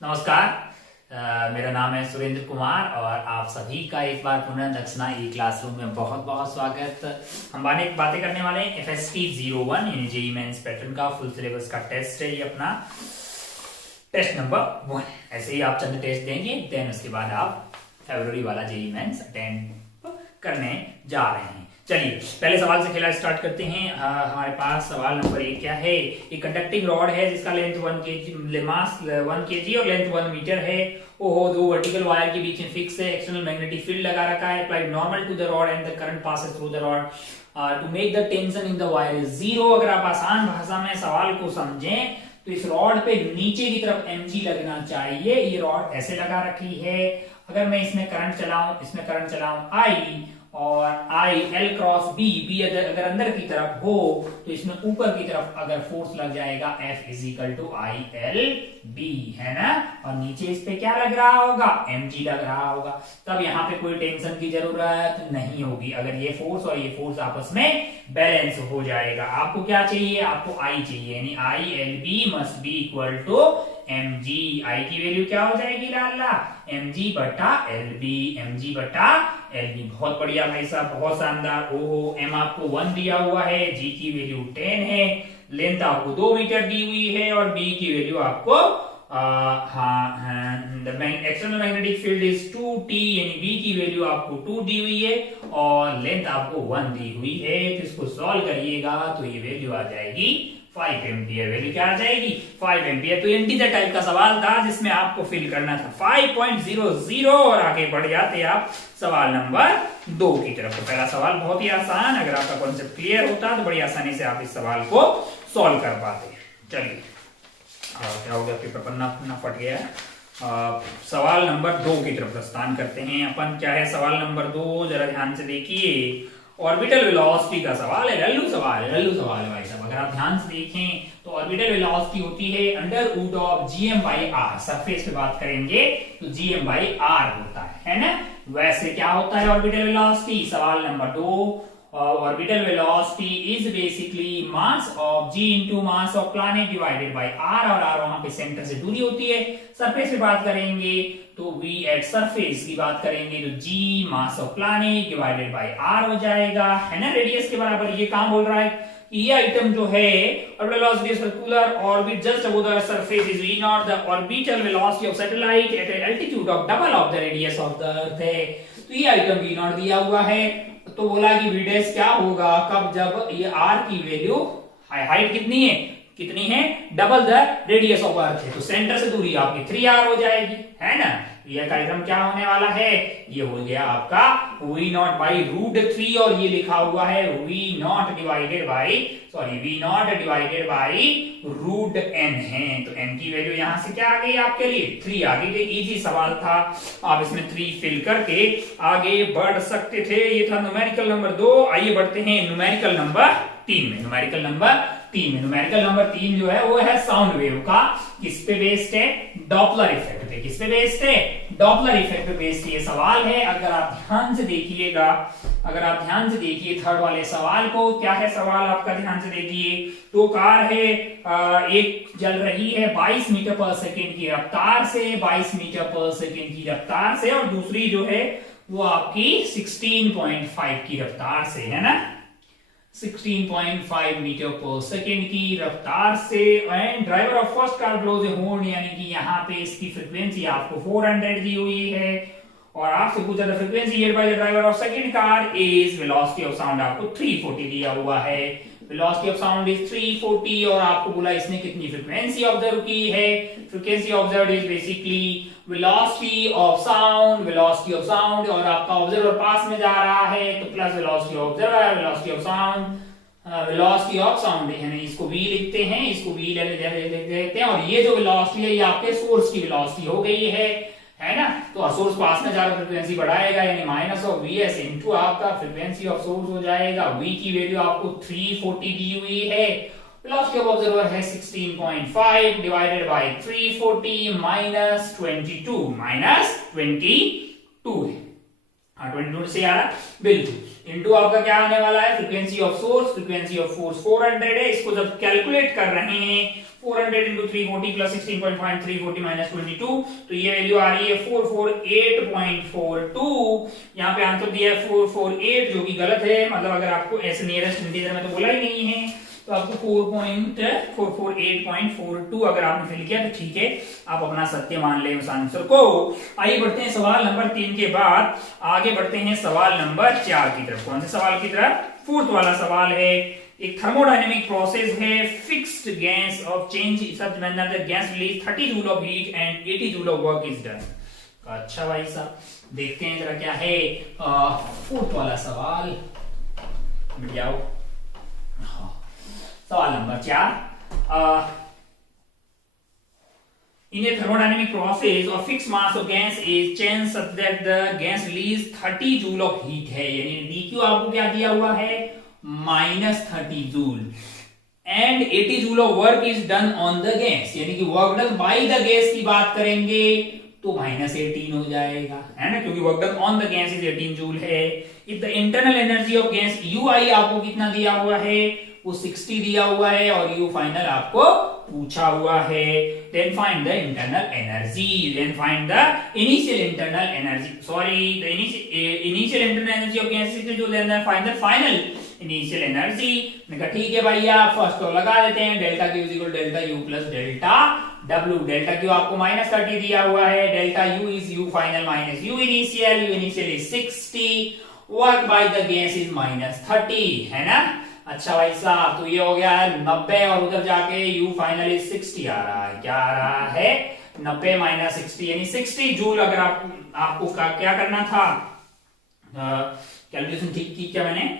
नमस्कार। मेरा नाम है सुरेंद्र कुमार और आप सभी का एक बार पुनः दक्षिणा ई क्लासरूम में बहुत बहुत स्वागत। हम बातें करने वाले हैं FST 01 यानी जेईई मेंस पैटर्न का फुल सिलेबस का टेस्ट है। ये अपना टेस्ट नंबर 1। ऐसे ही आप चंद टेस्ट देंगे, देन उसके बाद आप फरवरी वाला जेईई मेंस अटेंड करने जा रहे हैं। चलिए पहले सवाल से खेला स्टार्ट करते हैं। हमारे पास सवाल नंबर 1 क्या है। एक कंडक्टिंग रॉड है जिसका लेंथ 1 kg, मास 1 kg और लेंथ 1 मीटर है। वो दो वर्टिकल वायर के बीच में फिक्स है। एक्सटर्नल मैग्नेटिक फील्ड लगा रखा है applied normal to the rod and the current passes through the rod to make the tension in the wire is 0। अगर आप आसान भाषा में सवाल को समझें तो इस रॉड पे नीचे की तरफ mg लगना चाहिए। ये रॉड ऐसे लगा रखी है। अगर मैं इसमें करंट चलाऊं I और I L क्रॉस B अगर अंदर की तरफ हो तो इसमें ऊपर की तरफ अगर फोर्स लग जाएगा F is equal to I L B, है ना। और नीचे इस पे क्या लग रहा होगा, mg लग रहा होगा। तब यहाँ पे कोई टेंशन की जरूरत नहीं होगी। अगर ये फोर्स और ये फोर्स आपस में बैलेंस हो जाएगा। आपको क्या चाहिए, आपको I चाहिए, यानी I L B must be equal to mg। I की वैल्यू क्या हो जाएगी लाला, mg बटा lb, mg बटा lb। बहुत बढ़िया भाई साहब, बहुत शानदार। ओहो, m आपको 1 दिया हुआ है, g की वैल्यू 10 है, लेंथ आपको 2 मीटर दी हुई है और b की वैल्यू आपको external magnetic field is 2t, यानी b की वैल्यू आपको 2 दी हुई है और लेंथ आपको 1 दी हुई है। तो इसको सॉल्व करिएगा तो ये वैल्यू आ जाएगी 5 एम्पियर। वैल्यू क्या आ जाएगी, 5 एम्पियर। तो इंटीजर टाइप का सवाल था जिसमें आपको फिल करना था 5.00 और आगे बढ़ जाते आप सवाल नंबर 2 की तरफ। तो पहला सवाल बहुत ही आसान, अगर आपका कॉन्सेप्ट क्लियर होता तो बड़ी आसानी से आप इस सवाल को सॉल्व कर पाते। चलिए क्या हो गया, पेपर पन्ना फट गया है। सवाल नंबर 2 की तरफ प्रस्थान करते हैं अपन। क्या है सवाल नंबर 2, जरा ध्यान से देखिए। ऑर्बिटल वेलोसिटी का सवाल है, लल्लू सवाल है भाई साहब। अगर आप ध्यान से देखें तो ऑर्बिटल वेलोसिटी होती है under root of gm/r। Surface पे बात करेंगे तो gm/r होता है ना। वैसे क्या होता है ऑर्बिटल वेलोसिटी, सवाल number 2। Orbital velocity is basically mass of g into mass of planet divided by r, और r वहां पे सेंटर से दूरी होती है। सरफेस पे बात करेंगे तो v एट सरफेस की बात करेंगे तो g mass of planet divided by r हो जाएगा, है ना, रेडियस के बराबर। ये काम बोल रहा है ये आइटम जो है orbital velocity circular orbit just above the surface is v0। The orbital velocity of satellite at an altitude of double of the radius of the earth है। तो ये आइटम v0 दिया हुआ है। तो बोला कि v डैश क्या होगा, कब, जब ये r की वैल्यू हाइट कितनी है double the radius of earth है। तो सेंटर से दूरी आपकी 3r हो जाएगी, है ना। यह कार्यक्रम क्या होने वाला है, ये हो गया आपका v0 बाई रूट 3 और ये लिखा हुआ है v0 divided by root n है। तो n की वैल्यू यहां से क्या आ गई आपके लिए 3 आ गई। इजी सवाल था, आप इसमें 3 फिल करके आगे बढ़ सकते थे। ये था न्यूमेरिकल नंबर 2। आइए बढ़ते हैं न्यूमेरिकल नंबर 3 में। न्यूमेरिकल नंबर 3 जो है वो है साउंड वेव का। किस पे बेस्ड है, डॉपलर इफेक्ट पे। किस पे बेस्ड है, डॉपलर इफेक्ट पे बेस्ड ये सवाल है। अगर आप ध्यान से देखिए थर्ड वाले सवाल को, क्या है सवाल आपका, ध्यान से देखिए। तो कार है, एक चल रही है 22 मीटर पर सेकेंड की रफ्तार से, 22 मीटर पर सेकेंड की रफ्तार से, और दूसरी जो है वो आपकी 16.5 की रफ्तार से, है ना, 16.5 मीटर पर सेकेंड की रफ्तार से। And driver of first car blows a horn, यानी कि यहाँ पे इसकी फ्रीक्वेंसी आपको 400 दी हुई है और आपसे पूछा था frequency head by the driver of second car is, velocity of sound आपको 340 दिया हुआ है। वेलोसिटी ऑफ साउंड इज 340 और आपको बोला इसने कितनी फ्रीक्वेंसी ऑब्जर्व की है। Frequency observe is basically velocity of sound और आपका ऑब्जर्वर पास में जा रहा है तो plus velocity of observer, velocity of sound है। इसको v लिखते हैं, इसको v लिख देते हैं। और ये जो वेलोसिटी है ये आपके सोर्स की वेलोसिटी हो गई है ना। तो सोर्स पास में जा रहा फ्रीक्वेंसी बढ़ाएगा, यानी माइनस ऑफ vs इनटू आपका फ्रीक्वेंसी ऑफ सोर्स हो जाएगा। v की वैल्यू आपको 340 दी हुई है। वेलोसिटी ऑफ ऑब्जर्वर है 16.5 डिवाइडेड बाय 340 माइनस 22 है। हाँ 22 से आ रहा बिल्कुल। इनटू आपका क्या आने वाला है, frequency of source, frequency of force 400 है। इसको जब कैलकुलेट कर रहे हैं 400 इंटू 340 प्लस 16.5 340 माइनस 22, तो ये वैल्यू आ रही है 448.42। यहाँ पे आंसर दिया है 448, जो कि गलत है। मतलब अगर आपको ऐसे नियरेस्ट इंटीजर में तो बोला ही नहीं है, तो आपको 448.42 अगर आपने फिल किया तो ठीक है, आप अपना सत्य मान लें उस आंसर को। आइए बढ़ते हैं सवाल नंबर 3 के बाद आगे बढ़ते हैं सवाल नंबर 4 की तरफ। कौन से सवाल की तरफ? फोर्थ वाला सवाल है। एक थर्मोडायनेमिक प्रोसेस है, fixed gas off change such manner that gas release 30 joule of heat and 80 joule of work is done. अच्छा भाई साहब, देखते हैं जरा क्या है फोर्थ वाला सवाल। मिट जाओ। सवाल number 4। In a thermodynamic process of fixed mass of gas is changed such that the gas release 30 joule of heat है, यानी dq आपको क्या दिया हुआ है -30 joule and 80 joule of work is done on the gas, यानी कि work done by the gas की बात करेंगे तो -18 हो जाएगा, है ना, क्योंकि work done on the gas is 18 joule है। If the internal energy of gas ui आपको कितना दिया हुआ है, वो 60 दिया हुआ है और यू फाइनल आपको पूछा हुआ है। Then find the internal energy, then find the initial internal energy, sorry the initial internal energy of gas जो then find the final initial energy. मैंने कहा ठीक है भैया, फर्स्ट तो लगा देते हैं, delta Q is equal delta U plus delta W. Delta Q आपको -30 दिया हुआ है, delta U is you final minus you initial is 60, work by the gas is -30, है ना। अच्छा भाई साहब, तो ये हो गया है 90 और उधर जाके u फाइनल इज 60 आ रहा है। क्या आ रहा है 90 माइनस 60 यानी 60 जूल। अगर आपको क्या करना था, कैलकुलेशन ठीक की क्या मैंने,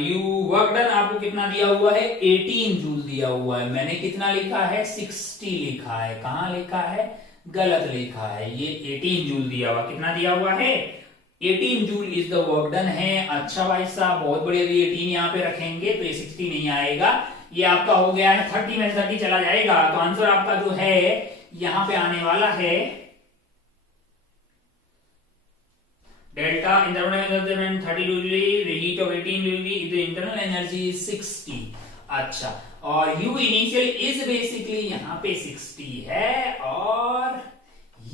u वर्क डन आपको कितना दिया हुआ है 18 जूल दिया हुआ है, मैंने कितना लिखा है 60 लिखा है। कहां लिखा है, गलत लिखा है, ये 18 जूल दिया हुआ, कितना दिया हुआ है 18 joule is the work done है। अच्छा भाई साहब बहुत बढ़िया, 18 यहाँ पे रखेंगे तो ये 60 नहीं आएगा, ये आपका हो गया है 30 में 30 चला जाएगा, तो आंसर आपका जो है यहाँ पे आने वाला है delta internal 30 joule, heat of 18 joule, internal energy 60। अच्छा, और u इनिशियल इज बेसिकली यहाँ पे 60 है, और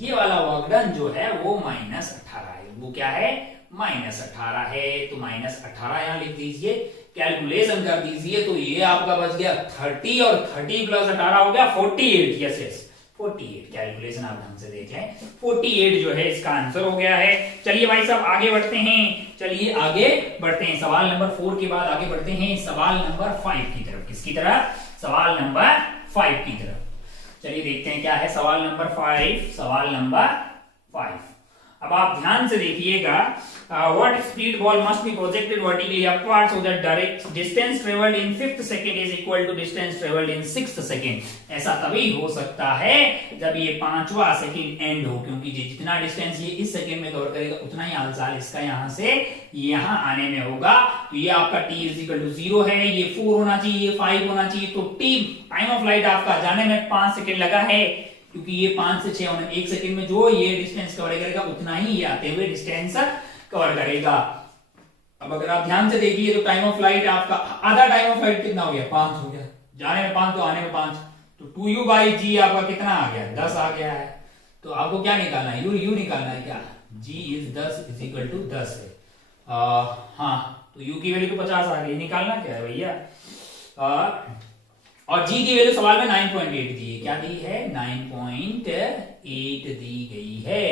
ये वाला वर्क डन जो है वो -18 है। वो क्या है -18 है, तो -18 यहां लिख दीजिए, कैलकुलेशन कर दीजिए, तो ये आपका बच गया 30 और 30 प्लस 18 हो गया 48। यस यस 48, कैलकुलेशन आप ढंग से देख लें, 48 जो है इसका आंसर हो गया है। चलिए भाई साहब आगे बढ़ते हैं, चलिए आगे बढ़ते हैं, सवाल नंबर 4 के बाद आगे बढ़ते हैं सवाल नंबर 5 की तरफ। किसकी तरफ, सवाल नंबर 5 की तरफ। चलिए देखते हैं क्या है सवाल नंबर 5। सवाल नंबर 5, अब आप ध्यान से देखिएगा, what speed ball must be projected vertically upward so that direct distance travelled in 5th second is equal to distance travelled in 6th second. ऐसा तभी हो सकता है जब ये 5वां सेकंड एंड हो, क्योंकि जितना डिस्टेंस ये इस सेकंड में कवर करेगा उतना ही हालचाल इसका यहां से यहां आने में होगा। तो ये आपका t इज इक्वल टू 0 है, ये 4 होना चाहिए, ये 5 होना चाहिए, तो t टाइम ऑफ लाइट आपका जाने में 5 सेकंड लगा है, क्योंकि ये 5 से 6 होने 1 सेकंड में जो ये डिस्टेंस कवर करेगा उतना ही ये आते हुए डिस्टेंस कवर करेगा। अब अगर आप ध्यान से देखिए तो टाइम ऑफ लाइट आपका आधा टाइम ऑफ लाइट कितना हो गया 5 हो गया, जाने में 5 तो आने में 5, तो 2u बाई g आपका कितना आ गया 10 आ गया है। तो आपको क्या निकालना है, u निकालना है, क्या g is 10 is equal to 10 है। हाँ तो u की वैल्यू तो 50 आ गई, निकालना क्या है भैया, और g की वैल्यू सवाल में 9.8 दी है, क्या दी है 9.8 दी गई है।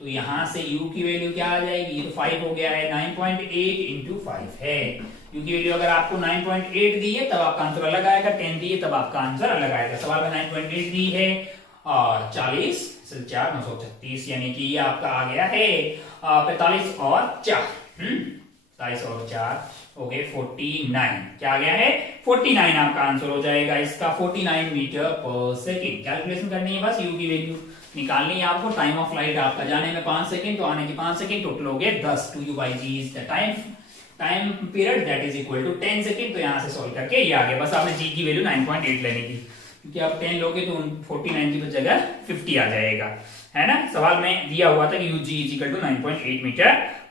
तो यहां से u की वैल्यू क्या आ जाएगी, ये तो 5 हो गया है, 9.8 इंटू 5 है। u की वैल्यू अगर आपको 9.8 दी है तब आपका आंसर अलग आएगा, 10 दी है तब आपका आंसर अलग आएगा। सवाल में 9.8 दी है और 40 से 4 936, यानी कि ये आपका आ गया है 45 और 4 27 और 4 हो गए 49। क्या आ गया है 49 आपका आंसर हो जाएगा इसका, 49 मीटर पर सेकंड। कैलकुलेशन करनी है बस, u की वैल्यू निकालनी है आपको। टाइम ऑफ लाइट आपका जाने में 5 सेकंड, तो आने की 5 सेकंड, टोटल हो गए 10। 2u by g is the time period that is equal to 10 second. तो यहां से सॉल्व करके ये आ गया, बस आपने g की वैल्यू 9.8 लेने की, क्योंकि आप 10 लोगे तो 49 की जगह 50 आ जाएगा, है ना। सवाल में दिया हुआ था कि u g is equal to 9.8 metre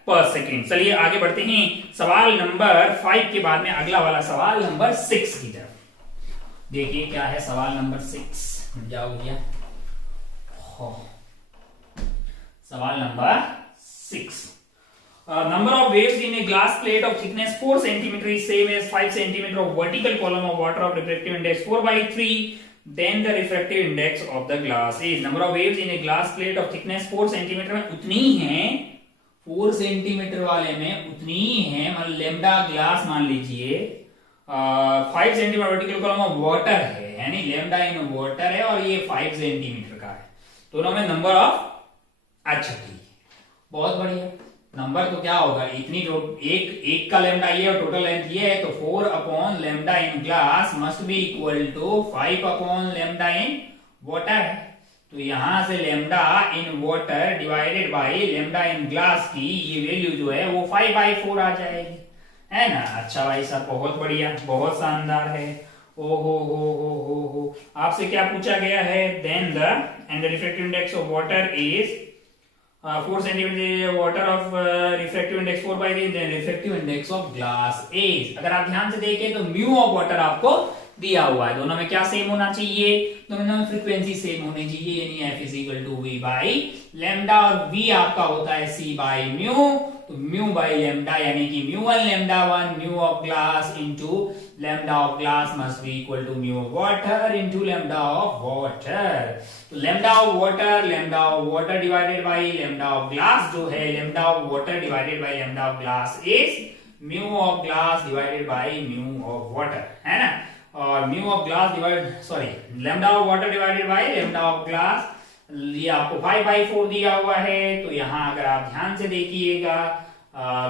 पर सेकेंड। चलिए आगे बढ़ते हैं सवाल नंबर 5 के बाद में अगला वाला सवाल नंबर 6 की तरफ। देखिए क्या है सवाल नंबर 6, जाओ भैया। सवाल number 6, number of waves in a glass plate of thickness 4 cm is same as 5 cm of vertical column of water of refractive index 4/3, then the refractive index of the glass is। number of waves in a glass plate of thickness 4 cm में उतनी है, 4 centimetre वाले में उतनी ही है, मतलब lambda glass मान लीजिए, 5 centimetre vertical column of water है, यानी लेमडा इन वाटर है और ये 5 सेंटीमीटर का है, दोनों में नंबर ऑफ, अच्छा ठीक, बहुत बढ़िया। नंबर तो क्या होगा, इतनी जो एक का लेमडा ये और टोटल लेंथ ये है, तो 4 upon lambda in glass must be equal to 5 upon lambda in water. तो यहां से lambda in water divided by lambda in glass की ये वैल्यू जो है वो 5/4 आ जाएगी, है ना। अच्छा भाई साहब, बहुत बढ़िया, बहुत शानदार है। ओ हो, आपसे क्या पूछा गया है, then the refractive index of water is 4 cm water of refractive index 4/3, then refractive index of glass is। अगर आप ध्यान से देखें तो म्यू ऑफ वाटर आपको दिया हुआ है, दोनों में क्या सेम होना चाहिए, दोनों में फ्रीक्वेंसी सेम होनी चाहिए, यानी F is equal to V by lambda, और V आपका होता है C बाई म्यू, तो म्यू बाई लेमडा यानी कि म्यू1 lambda 1 mu of glass into lambda of glass must be equal to mu of water into lambda of water. तो lambda of water divided by lambda of glass जो है, lambda of water divided by lambda of glass is mu of glass divided by mu of water, है ना। और mu of glass lambda of water divided by lambda of glass, ये आपको 5/4 दिया हुआ है। तो यहाँ अगर आप ध्यान से देखिएगा,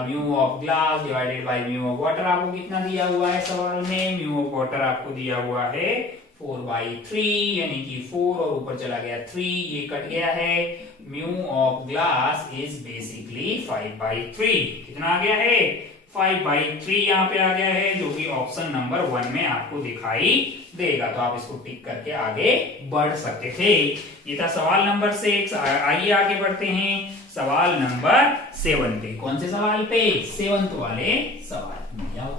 mu of glass divided by mu of water आपको कितना दिया हुआ है सवाल में, म्यू ऑफ वाटर आपको दिया हुआ है 4/3, यानी कि 4 और ऊपर चला गया 3, ये कट गया है। Mu of glass is basically 5/3, कितना आ गया है, 5/3 यहाँ पे आ गया है, जो कि ऑप्शन नंबर 1 में आपको दिखाई देगा। तो आप इसको टिक करके आगे बढ़ सकते थे। ये था सवाल नंबर 6। आइए आगे बढ़ते हैं सवाल नंबर 7 पे। कौन से सवाल पे, 7th वाले सवाल में जाओ।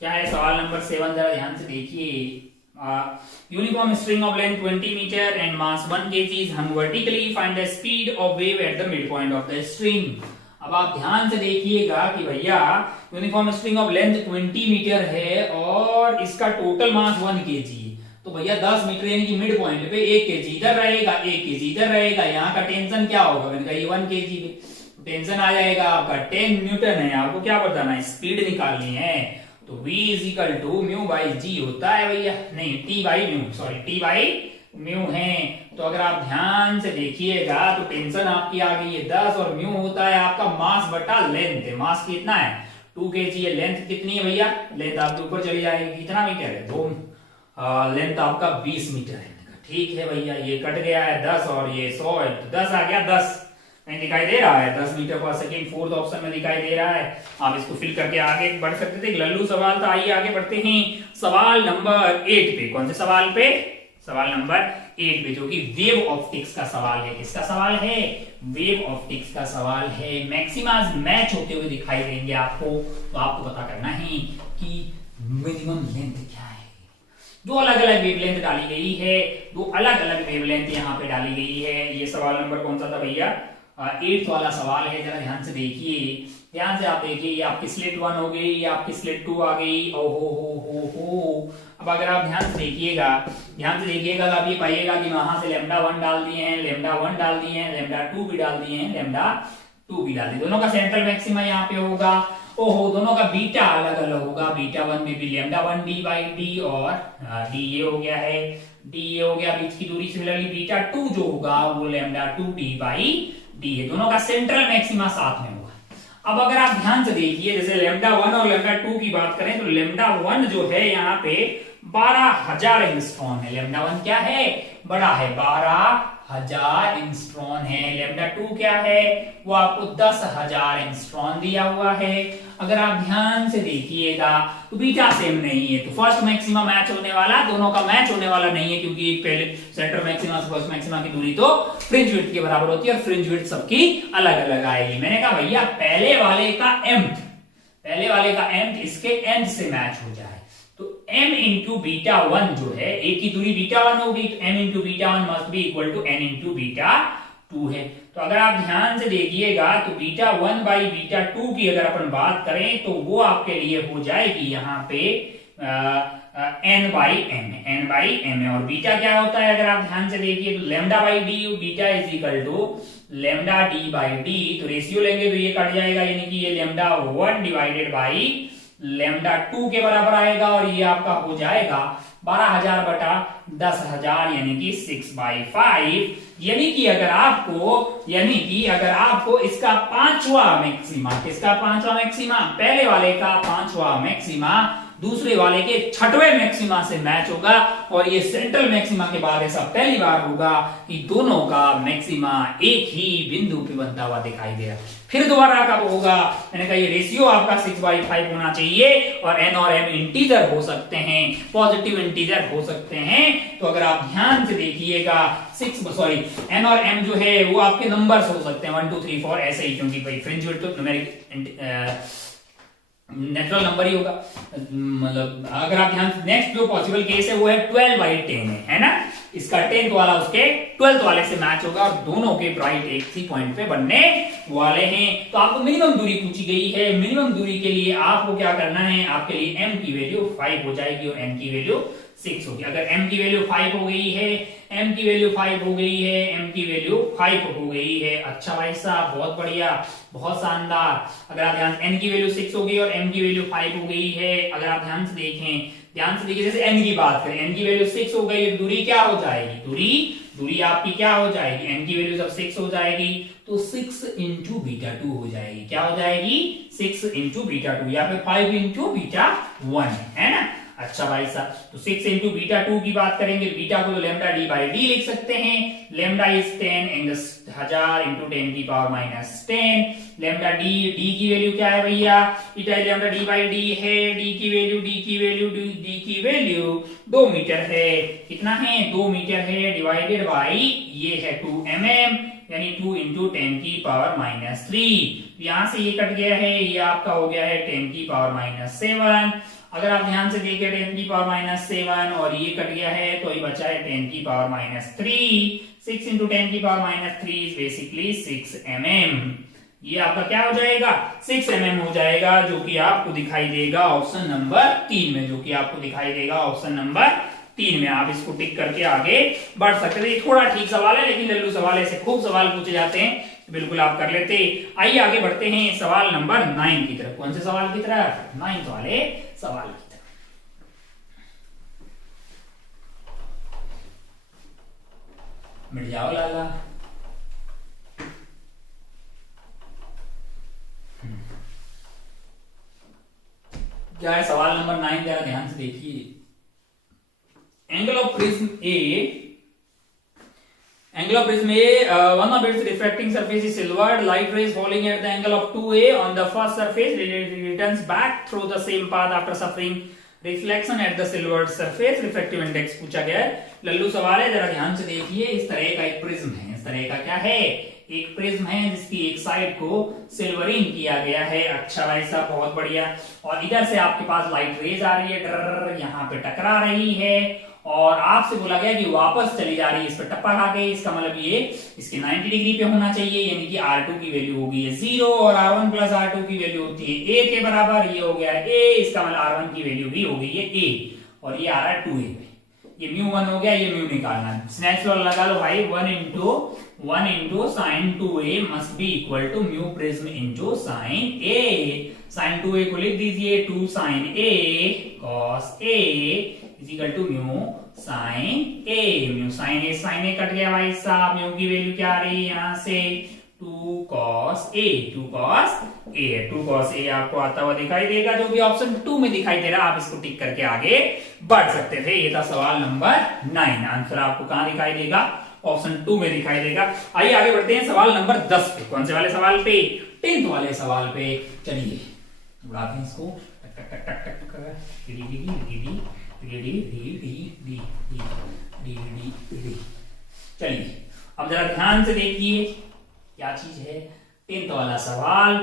क्या है सवाल नंबर 7, जरा ध्यान से देखिए। uniform string of length 20 meter and mass 1 kg is hung vertically, find the speed of wave at the midpoint of the string। अब आप ध्यान से देखिएगा कि भैया uniform string of length 20 metre है और इसका टोटल मास 1 kg, तो भैया 10 मीटर यानी कि मिड पॉइंट पे 1 kg इधर रहेगा, 1 kg इधर रहेगा। यहाँ का टेंशन क्या होगा, मैंने कहा ये 1 kg पे टेंशन आ जाएगा आपका 10 न्यूटन है। आपको क्या बताना है, स्पीड निकालनी है, तो v is equal to mu by g होता है भैया, नहीं t बाई म्यू है। तो अगर आप ध्यान से देखिएगा तो टेंशन आपकी आ गई है 10 और म्यू होता है आपका मास बटा लेंथ है। मास कितना है 2 kg है, लेंथ कितनी है भैया, लेंथ आपके ऊपर चली जाएगी, कितना मीटर है 2, लेंथ आपका 20 मीटर है। ठीक है भैया, ये कट गया है 10 और ये 100 है, तो 10 आ गया, 10 नहीं दिखाई दे रहा है, 10 मीटर पर सेकेंड 4th ऑप्शन में दिखाई दे रहा है। आप इसको फिल करके आगे बढ़ सकते थे, लल्लू सवाल था। आइए आगे बढ़ते हैं सवाल नंबर 8 पे। कौन से सवाल पे, सवाल नंबर 8 पे, जो कि वेव ऑप्टिक्स का सवाल है। किसका सवाल है, वेव ऑप्टिक्स का सवाल है। मैक्सिमाज मैच होते हुए दिखाई देंगे आपको, तो आपको पता करना है कि मिनिमम लेंथ क्या है। दो अलग अलग वेवलेंथ डाली गई है, दो अलग अलग वेवलेंथ यहाँ पे डाली गई है। ये सवाल नंबर कौन सा था भैया, 8th वाला सवाल है। जरा ध्यान से देखिए, ध्यान से आप देखिए, ये आपकी स्लिट 1 हो गई, ये आपकी स्लिट 2 आ गई। ओ हो। अब अगर आप ध्यान से देखिएगा तो आप ये पाइएगा कि वहां से लेमडा 1 डाल दिए हैं, लेमडा 1 डाल दिए हैं, लेमडा 2 भी डाल दिए हैं, लेमडा 2 भी डाल दिए। दोनों का सेंट्रल मैक्सिमा यहाँ पे होगा। ओहो, दोनों का बीटा अलग अलग होगा। बीटा 1 में भी लेमडा 1 डी बाई डी और डी ये हो गया है, डी ये हो गया बीच की दूरी। सिमिलरली बीटा 2 जो होगा वो लेमडा 2 डी बाई डी है। दोनों का सेंट्रल मैक्सिमा साथ में होगा। अब अगर आप ध्यान से देखिए, जैसे लेमडा 1 और लेमडा 2 की बात करें तो लेमडा 1 जो है यहाँ पे 12,000 एंगस्ट्रॉम है। लेमडा 1 क्या है, बड़ा है, 1000 एंगस्ट्रॉन है। लैम्डा 2 क्या है, वो आपको 10,000 एंगस्ट्रॉन दिया हुआ है। अगर आप ध्यान से देखिएगा तो बीटा सेम नहीं है, तो फर्स्ट मैक्सिमा मैच होने वाला, दोनों का मैच होने वाला नहीं है, क्योंकि एक पहले सेंटर मैक्सिमा से फर्स्ट मैक्सिमा की दूरी तो फ्रिंज विड्थ के बराबर होती है और फ्रिंज विड्थ सबकी अलग अलग आएगी। मैंने कहा भैया पहले वाले का mth इसके nth से मैच हो जाए, तो m इंटू बीटा 1 जो है, एक की दूरी बीटा 1 होगी, तो m into beta 1 must be equal to n into beta 2 है। तो अगर आप ध्यान से देखिएगा तो बीटा 1 बाई बीटा 2 की अगर अपन बात करें तो वो आपके लिए हो जाएगी यहाँ पे n बाई m है। और बीटा क्या होता है अगर आप ध्यान से देखिए तो lambda by D, beta is equal to lambda D by D, तो रेशियो लेंगे तो ये कट जाएगा, यानी कि ये लैम्डा 1 डिवाइडेड बाई लैम्डा 2 के बराबर आएगा, और ये आपका हो जाएगा 12,000 बटा 10,000 यानी कि 6/5। यानी कि अगर आपको इसका पांचवा मैक्सिमा, किसका पांचवा मैक्सिमा, पहले वाले का पांचवा मैक्सिमा दूसरे वाले के छठवें मैक्सिमा से मैच होगा, और ये सेंट्रल मैक्सिमा के बाद ऐसा पहली बार होगा कि दोनों का मैक्सिमा एक ही बिंदु पे बनता हुआ दिखाई दे रहा। फिर दोबारा कब होगा, मैंने कहा ये रेशियो आपका 6/5 होना चाहिए, और n और m इंटीजर हो सकते हैं, पॉजिटिव इंटीजर हो सकते हैं। तो अगर आप ध्यान से देखिएगा n और m जो है वो आपके नंबर्स हो सकते हैं 1 2 3 4 ऐसे ही, क्योंकि भाई फ्रिंज विड्थ तो न्यूमेरिक नेचुरल नंबर ही होगा। मतलब अगर आप ध्यान, नेक्स्ट जो पॉसिबल केस है वो है 12/10 है ना, इसका 10th वाला उसके 12th वाले से मैच होगा, और दोनों के ब्राइट एक ही पॉइंट पे बनने वाले हैं। तो आपको मिनिमम दूरी पूछी गई है, मिनिमम दूरी के लिए आपको क्या करना है, आपके लिए m की वैल्यू 5 हो जाएगी और n की वैल्यू 6 होगी। अगर m की वैल्यू 5 हो गई है, m की वैल्यू 5 हो गई है, m की वैल्यू 5 हो गई है, अच्छा भाई साहब बहुत बढ़िया, बहुत शानदार। अगर आप ध्यान, n की वैल्यू 6 हो गई और m की वैल्यू 5 हो गई है, अगर आप ध्यान से देखिए जैसे n की बात करें, n की वैल्यू 6 हो गई, दूरी क्या हो जाएगी, दूरी आपकी क्या हो जाएगी, n की वैल्यू जब 6 हो जाएगी तो 6 इंटू बीटा 2 हो जाएगी। क्या हो जाएगी, 6 इंटू बीटा 2 या फिर 5 इंटू बीटा 1 है ना। अच्छा भाई साहब, तो 6 इंटू बीटा 2 की बात करेंगे, बीटा को तो लैम्डा डी बाई डी लिख सकते हैं। लैम्डा इज 10 इन 1000 इंटू 10 की पावर माइनस 10। लैम्डा डी की वैल्यू क्या है भैया, beta lambda D by D है, डी की वैल्यू 2 मीटर है। कितना है, 2 मीटर है, डिवाइडेड बाई ये है 2 mm, यानी 2 इंटू 10 की पावर माइनस 3। यहां से ये कट गया है, ये आपका हो गया है 10 की पावर माइनस 7। अगर आप ध्यान से देखिए 10 की पावर माइनस 7 और ये कट गया है, तो ये बचा है 10 की पावर माइनस 3। 6 इंटू 10 की power minus 3 is basically 6 mm। ये आपका क्या हो जाएगा, 6 mm हो जाएगा, जो कि आपको दिखाई देगा ऑप्शन नंबर 3 में, जो कि आपको दिखाई देगा ऑप्शन नंबर 3 में। आप इसको टिक करके आगे बढ़ सकते हैं। थोड़ा ठीक सवाल है, लेकिन लल्लू सवाल ऐसे खूब सवाल पूछे जाते हैं, बिल्कुल आप कर लेते। आइए आगे बढ़ते हैं सवाल नंबर 9 की तरफ। कौन से सवाल की तरफ, 9th वाले सवाल की तरफ। मिट जाओ लाला। क्या है सवाल नंबर 9, जरा ध्यान से देखिए। Angle of prism A, one of its refracting surface is silvered. Light rays falling at the angle of 2a on the first surface returns back through the same path after suffering reflection at the silvered surface. Refractive index पूछा गया है, लल्लू सवाल है, जरा ध्यान से देखिए। इस तरह का एक प्रिज्म है, इस तरह का क्या है, एक प्रिज्म है जिसकी एक साइड को सिल्वरिंग किया गया है। अच्छा भाई साहब बहुत बढ़िया। और इधर से आपके पास लाइट रेज आ रही है, यहाँ पे टकरा रही है, और आपसे बोला गया कि वापस चली जा रही है, इस पर टपक आ गई। इसका मतलब ये इसके 90 डिग्री पे होना चाहिए, यानी कि R2 की वैल्यू होगी है 0 और R1 प्लस R2 की वैल्यू होती है A के बराबर। ये हो गया A, इसका मतलब R1 की वैल्यू भी हो गई है A, और ये आ रहा है 2A पे। ये μ1 हो गया, ये म्यू निकालना, नेचुरल लगा लो भाई। 1 into sine 2A must be equal to mu prism into sine A। Sine 2A को लिख दीजिए 2 sine A cos A is equal to mu sine A। Mu sine A cut गया भाई साहब। म्यू की वैल्यू क्या आ रही है यहाँ से, 2 cos A। 2 cos A आपको आता हुआ दिखाई देगा, जो भी ऑप्शन 2 में दिखाई दे रहा है। आप इसको टिक करके आगे बढ़ सकते थे। ये था सवाल नंबर 9। आंसर आपको कहां दिखाई देगा, ऑप्शन 2 में दिखाई देगा। आइए आगे बढ़ते हैं सवाल नंबर 10 पे। कौन से वाले सवाल पे? 10th वाले सवाल पे। चलिए उड़ाते हैं इसको। टक टक टक टक टक चलिए अब जरा ध्यान से देखिए क्या चीज है। 10th वाला सवाल,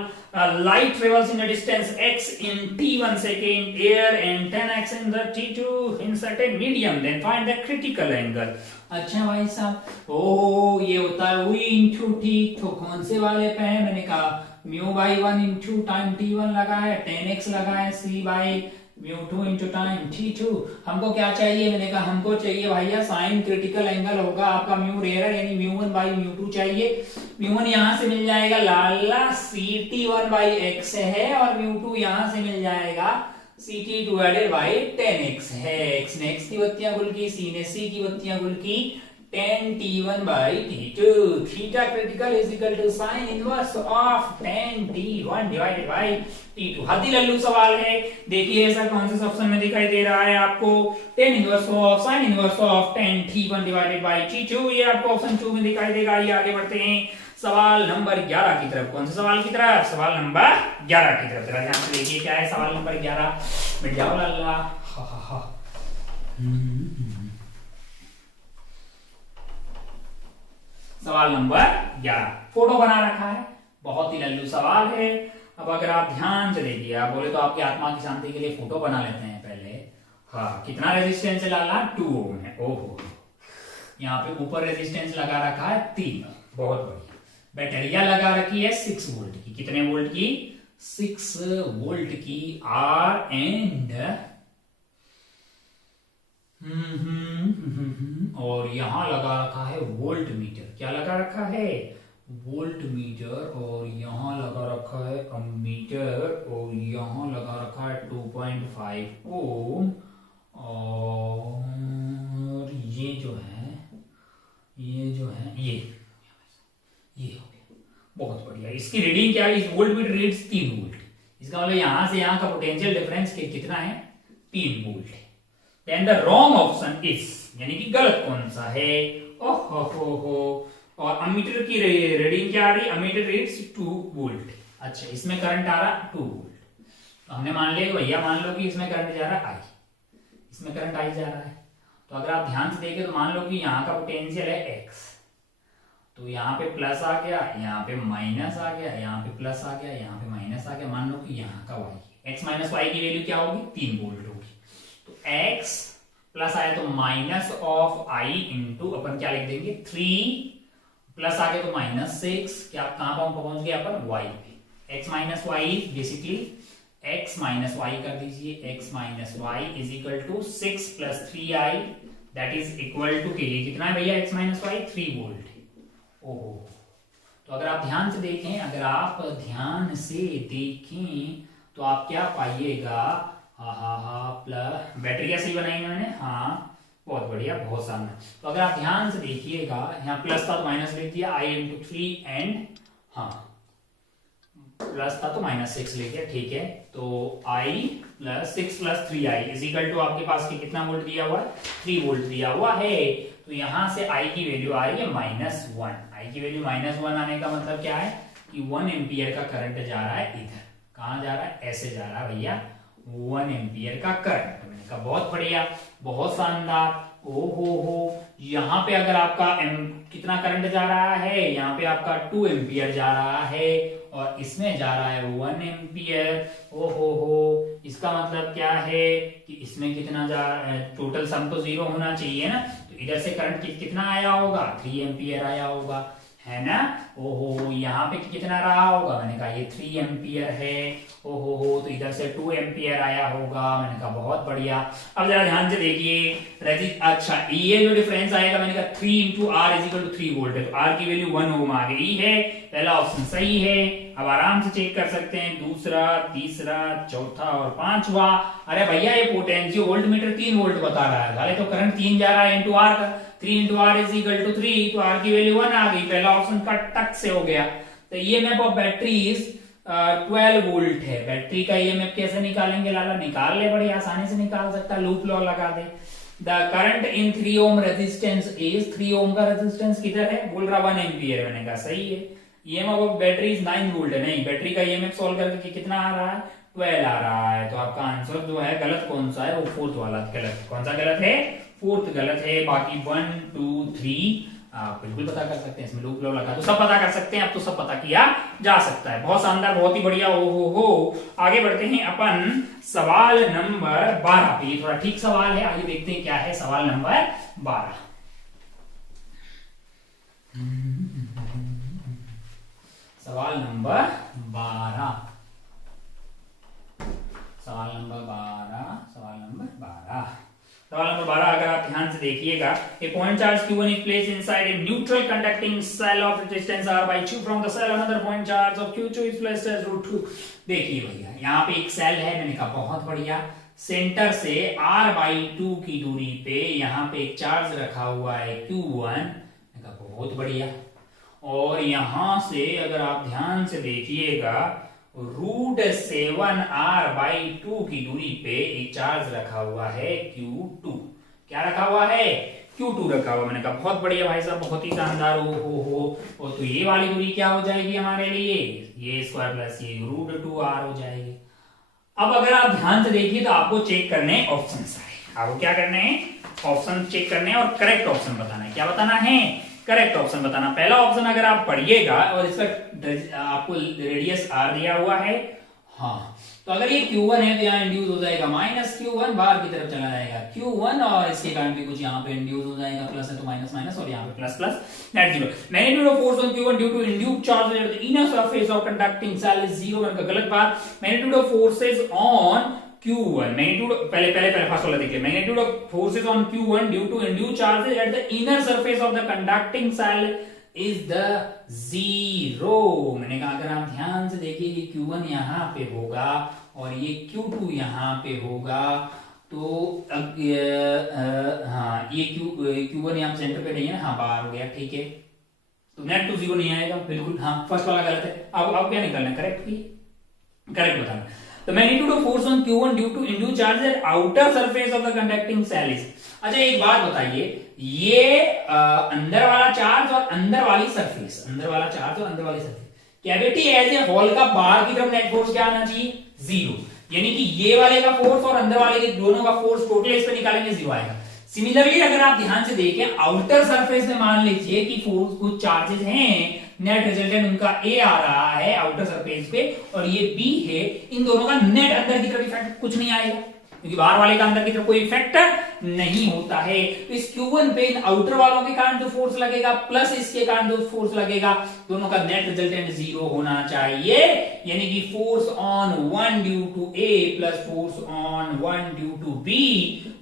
light travels in a distance x in t1 second air and 10x in the t2 in certain medium, then find the critical angle। अच्छा भाई साहब, ओ ये होता है v इंटू टी। तो कौन से वाले पे है? मैंने कहा mu by 1 into time t1 लगा है, 10x लगा है, c by mu 2 into time t2। हमको क्या चाहिए? मैंने कहा हमको चाहिए भैया साइन क्रिटिकल एंगल होगा आपका म्यू रेयर यानी म्यू 1 बाई म्यू 2 चाहिए। म्यू 1 यहां से मिल जाएगा लाला ct1 बाई x है, और म्यू 2 यहां से मिल जाएगा ct डिवाइडेड बाई 10x है। x ने x की बत्तियां गुल की, c ने c की बत्तियां गुल की, 10 t1 by t2। Theta critical is equal to sine inverse of 10 t1 divided by t2। हाथी लल्लू सवाल है। देखिए ऐसा कौन से ऑप्शन में दिखाई दे रहा है आपको? 10 inverse of sine inverse of 10 t1 divided by t2, ये आपको ऑप्शन 2 में दिखाई देगा। ये आगे बढ़ते हैं सवाल नंबर 11 की तरफ। कौन से सवाल की तरफ? सवाल नंबर 11 की तरफ। जरा ध्यान से देखिए क्या है सवाल नंबर 11। मिट जाओ लाला। हा हा हा। सवाल नंबर 11 फोटो बना रखा है, बहुत ही लल्लू सवाल है। अब अगर आप ध्यान से देखिए, आप बोले तो आपकी आत्मा की शांति के लिए फोटो बना लेते हैं पहले। हाँ, कितना रेजिस्टेंस डाला? 2 ओम है। ओहो, यहाँ पे ऊपर रेजिस्टेंस लगा रखा है 3। बहुत बढ़िया। बैटरिया लगा रखी है 6 वोल्ट की। कितने वोल्ट की? 6 वोल्ट की। आर एंड और यहां लगा रखा है वोल्ट मीटर। क्या लगा रखा है? Volt meter. और यहां लगा रखा है अमीटर, और यहां लगा रखा है 2.5 ओम। और ये जो है ये हो गया। बहुत बढ़िया। इसकी रीडिंग क्या है? इस वोल्ट मीटर रीड्स 3 वोल्ट। इसका मतलब यहां से यहां का पोटेंशियल डिफरेंस कितना है? 3 वोल्ट है। Then the wrong option is, यानी कि गलत कौन सा है? ओहो। और अमीटर की रीडिंग क्या आ रही? Ammeter reads 2 volt. अच्छा, इसमें करंट आ रहा 2 वोल्ट। तो हमने मान लिया भैया, मान लो कि इसमें करंट जा रहा है I, इसमें करंट I जा रहा है। तो अगर आप ध्यान से देखें तो मान लो कि यहाँ का पोटेंशियल है x, तो यहाँ पे प्लस आ गया, यहाँ पे माइनस आ गया, यहाँ पे प्लस आ गया, यहाँ पे माइनस आ गया। मान लो कि यहाँ का y, x माइनस y की वैल्यू क्या होगी? 3 वोल्ट होगी। तो x प्लस आया तो माइनस ऑफ I इंटू अपन क्या लिख देंगे? 3 प्लस आ गया तो -6। क्या कहां पहुंच गया अपन? y पे। x minus Y basically x minus Y कर दीजिए। x minus Y is equal to 6 plus 3i, that is equal to के लिए कितना है भैया? x माइनस वाई 3 वोल्ट है। ओहो, तो अगर आप ध्यान से देखें, अगर आप ध्यान से देखें तो आप क्या पाइएगा? प्लस बैटरी कैसी बनाई है मैंने? हाँ, बहुत बढ़िया, बहुत शानदार। तो अगर आप ध्यान से देखिएगा, यहाँ प्लस था तो माइनस लिख दिया, i इंटू 3 एंड प्लस था तो -6 लिख दिया। ठीक है, तो i plus 6 plus 3i is equal to आपके पास की कितना वोल्ट दिया हुआ है? 3 वोल्ट दिया हुआ है। तो यहां से i की वैल्यू आ रही है -1। i की वैल्यू -1 आने का मतलब क्या है? कि 1 एम्पियर का करंट जा रहा है इधर। कहां जा रहा है? ऐसे जा रहा है भैया, 1 एम्पियर का करंट। मैंने कहा बहुत बढ़िया, बहुत शानदार। ओहो, यहाँ पे अगर आपका कितना करंट जा रहा है? यहाँ पे आपका 2 एम्पियर जा रहा है, और इसमें जा रहा है 1 एम्पियर। ओहो, इसका मतलब क्या है कि इसमें कितना जा रहा है? टोटल सम तो 0 होना चाहिए ना। तो इधर से करंट कितना आया होगा? 3 एम्पियर आया होगा, है ना। ओहो, यहाँ पे कितना रहा होगा? मैंने कहा ये 3 एम्पियर है। ओहो, तो इधर से 2 एम्पियर आया होगा। मैंने कहा बहुत बढ़िया। अब जरा ध्यान से देखिए, अच्छा ये जो डिफरेंस आएगा, मैंने कहा 3 into R is equal to 3 volt है, तो आर की वैल्यू 1 ओम आ गई है। पहला ऑप्शन सही है। अब आराम से चेक कर सकते हैं दूसरा, तीसरा, चौथा और पांचवा। अरे भैया ये पोटेंशियो वोल्ट मीटर 3 वोल्ट बता रहा है, भले तो करंट 3 जा रहा है इंटू आर का। 3 into R is equal to 3, तो आर की वैल्यू 1 आ गई। पहला ऑप्शन का टक से हो गया। तो ईएमएफ ऑफ बैटरीज 12 वोल्ट है। बैटरी का ईएमएफ कैसे निकालेंगे लाला? निकाल ले, बड़ी आसानी से निकाल सकता, लूप लॉ लगा दे। The current in 3 ohm resistance is, 3 ohm का रेजिस्टेंस किधर है, बोल रहा 1 एम्पियर, मैंने कहा सही है। EMF of battery is 9 volt है, नहीं बैटरी का ईएमएफ सॉल्व करके कितना आ रहा है, 12 आ रहा है। तो आपका आंसर जो है गलत कौन सा है, वो फोर्थ वाला गलत। कौन सा गलत है, फोर्थ गलत है। बाकी 1 2 3 आप बिल्कुल पता कर सकते हैं, इसमें लूप लो लगा तो सब पता कर सकते हैं, अब तो सब पता किया जा सकता है। बहुत शानदार, बहुत ही बढ़िया। ओ हो आगे बढ़ते हैं अपन सवाल नंबर 12 पे। ये थोड़ा ठीक सवाल है, आगे देखते हैं क्या है सवाल नंबर 12। सवाल नंबर 12, सवाल नंबर 12, सवाल नंबर 12, सवाल नंबर 12 अगर आप ध्यान से देखिएगा, a point charge q1 is placed inside a neutral conducting cell of resistance R by 2 from the cell, another point charge of q2 is placed as √2। देखिए भैया यहाँ पे एक सेल है, मैंने कहा बहुत बढ़िया, सेंटर से R/2 की दूरी पे यहाँ पे एक चार्ज रखा हुआ है q1, मैंने कहा बहुत बढ़िया। और यहां से अगर आप ध्यान से देखिएगा √7R/2 की दूरी पे एक चार्ज रखा हुआ है q2। क्या रखा हुआ है, q2 रखा हुआ। मैंने कहा बहुत बढ़िया भाई साहब, बहुत ही शानदार। हो तो ये वाली दूरी क्या हो जाएगी हमारे लिए, ये स्क्वायर प्लस ये √2r हो जाएगी। अब अगर आप ध्यान से देखिए तो आपको चेक करने ऑप्शन है, आपको क्या करने हैं, ऑप्शन चेक करने और करेक्ट ऑप्शन बताना है। क्या बताना है, करेक्ट ऑप्शन बताना। पहला ऑप्शन अगर आप पढ़िएगा और इसका आपको रेडियस r दिया हुआ है, हाँ, तो अगर ये q1 है तो यहाँ इंड्यूस हो जाएगा -q1, बाहर की तरफ चला जाएगा q1, और इसके कारण भी कुछ यहाँ पे इंड्यूस हो जाएगा, प्लस है तो माइनस माइनस, और यहाँ पे plus plus, that 0। Magnitude of force on q1 due to induced charge at the inner surface of conducting shell is 0। मैंने कहा गलत बात। Magnitude of forces on q1, magnitude पहले फर्स्ट वाला देख ले। Magnitude of forces on q1 due to induced charges at the inner surface of the conducting shell is the 0। मैंने कहा अगर आप ध्यान से देखिए कि q1 यहाँ पे होगा और ये q2 यहाँ पे होगा, तो हाँ ये q1 यहाँ सेंटर पे नहीं है ना, हाँ बाहर हो गया, ठीक है, तो नेट टू 0 नहीं आएगा, बिल्कुल हाँ फर्स्ट वाला गलत है। अब क्या निकालना है, करेक्ट बताना। The magnitude of force on q1 due to induced charge at outer surface of the conducting cell is। अच्छा एक बात बताइए, ये अंदर वाला चार्ज और अंदर वाली सरफेस, अंदर वाला चार्ज और अंदर वाली surface, cavity as a hole का बाहर की तरफ नेट फोर्स क्या आना चाहिए, 0। यानी कि ये वाले का फोर्स और अंदर वाले के दोनों का फोर्स टोटल इस पे निकालेंगे 0 आएगा। सिमिलरली अगर आप ध्यान से देखें आउटर सरफेस में मान लीजिए कि फोर्स कुछ चार्जेस हैं, नेट रिजल्टेंट उनका A आ रहा है आउटर सरफेस पे और ये B है, इन दोनों का नेट अंदर की तरफ इफेक्ट कुछ नहीं आएगा, क्योंकि बाहर वाले का अंदर की तरफ कोई इफेक्ट नहीं होता है। तो इस q1 पे इन आउटर वालों के कारण जो फोर्स लगेगा प्लस इसके कारण जो फोर्स लगेगा, दोनों का नेट रिजल्टेंट 0 होना चाहिए। यानी कि force on 1 due to A plus force on 1 due to B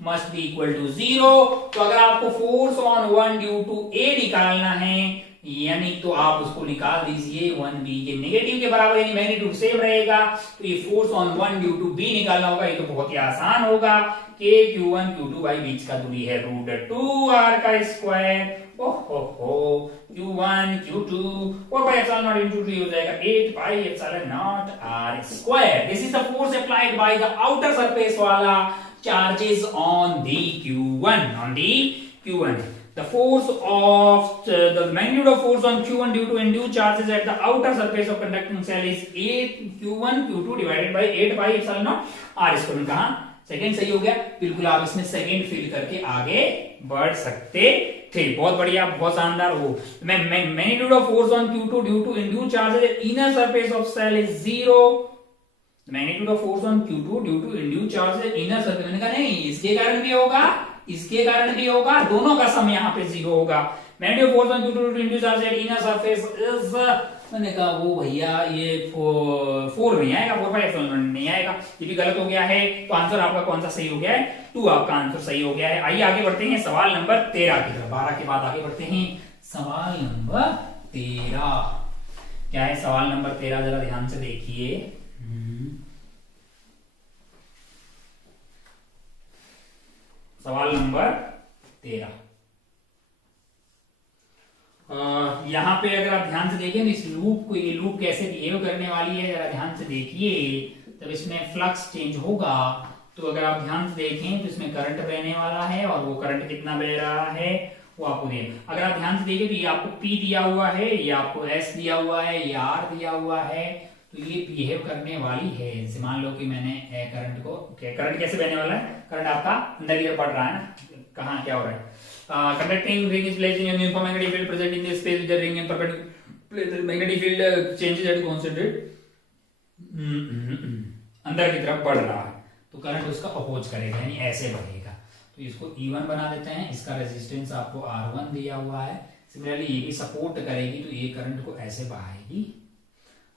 must be equal to 0। तो अगर आपको force on 1 due to A निकालना है, यानी तो आप उसको निकाल दीजिए 1b के नेगेटिव के बराबर, यानी मैग्नीट्यूड सेम रहेगा। तो ये force on 1 due to b निकालना होगा, ये तो बहुत ही आसान होगा। k q1 q2 भाई बीच का दूरी है √2r का स्क्वायर। ओहो q1 q2 और भाई एप्सिलॉन नॉट इनटू 3 हो जाएगा 8 pi epsilon naught r square. This is the force applied by the outer surface वाला charges on the q1। The force of the magnitude of force on q1 due to induced charges at the outer surface of conducting cell is 8 q1 q2 divided by 8 pi epsilon naught r square. कहा second सही हो गया, बिल्कुल आप इसमें second fill करके आगे बढ़ सकते थे। बहुत बढ़िया, बहुत शानदार। हो magnitude of force on q2 due to induced charges at inner surface of cell is 0। magnitude of force on q2 due to induced charges at inner surface, मैंने कहा नहीं इसके कारण भी होगा, इसके कारण भी होगा, दोनों का सम यहाँ पे 0 होगा। Magnitude force on q2 due to induced charge at inner surface is, मैंने कहा वो भैया ये 4 नहीं आएगा, 4 बाई एप्सिलॉन नहीं आएगा, ये भी गलत हो गया है। तो आंसर आपका कौन सा सही हो गया है, 2 आपका आंसर सही हो गया है। आइए आगे बढ़ते हैं सवाल नंबर 13 की तरफ। 12 के बाद आगे बढ़ते हैं सवाल नंबर 13। क्या है सवाल नंबर 13, जरा ध्यान से देखिए। सवाल नंबर 13, यहां पे अगर आप ध्यान से देखें इस लूप को, ये लूप कैसे बिहेव करने वाली है, जरा ध्यान से देखिए। जब इसमें फ्लक्स चेंज होगा तो अगर आप ध्यान से देखें तो इसमें करंट बहने वाला है और वो करंट कितना बह रहा है वो आपको दिया। अगर आप ध्यान से देखें तो ये आपको P दिया हुआ है, ये आपको S दिया हुआ है, ये R दिया हुआ है, तो ये बिहेव करने वाली है। जैसे मान लो कि मैंने करंट को करंट कैसे बहने वाला है, करंट आपका अंदर की तरफ बढ़ रहा है ना, कहाँ क्या हो रहा है, conducting ring is placed in uniform magnetic field present in the space with the ring in perpendicular magnetic field changes at constant अंदर की तरफ बढ़ रहा है, तो करंट उसका अपोज करेगा यानी ऐसे बढ़ेगा। तो इसको E1 बना देते हैं, इसका रेजिस्टेंस आपको R1 दिया हुआ है। सिमिलरली ये भी सपोर्ट करेगी तो ये करंट को ऐसे बहाएगी।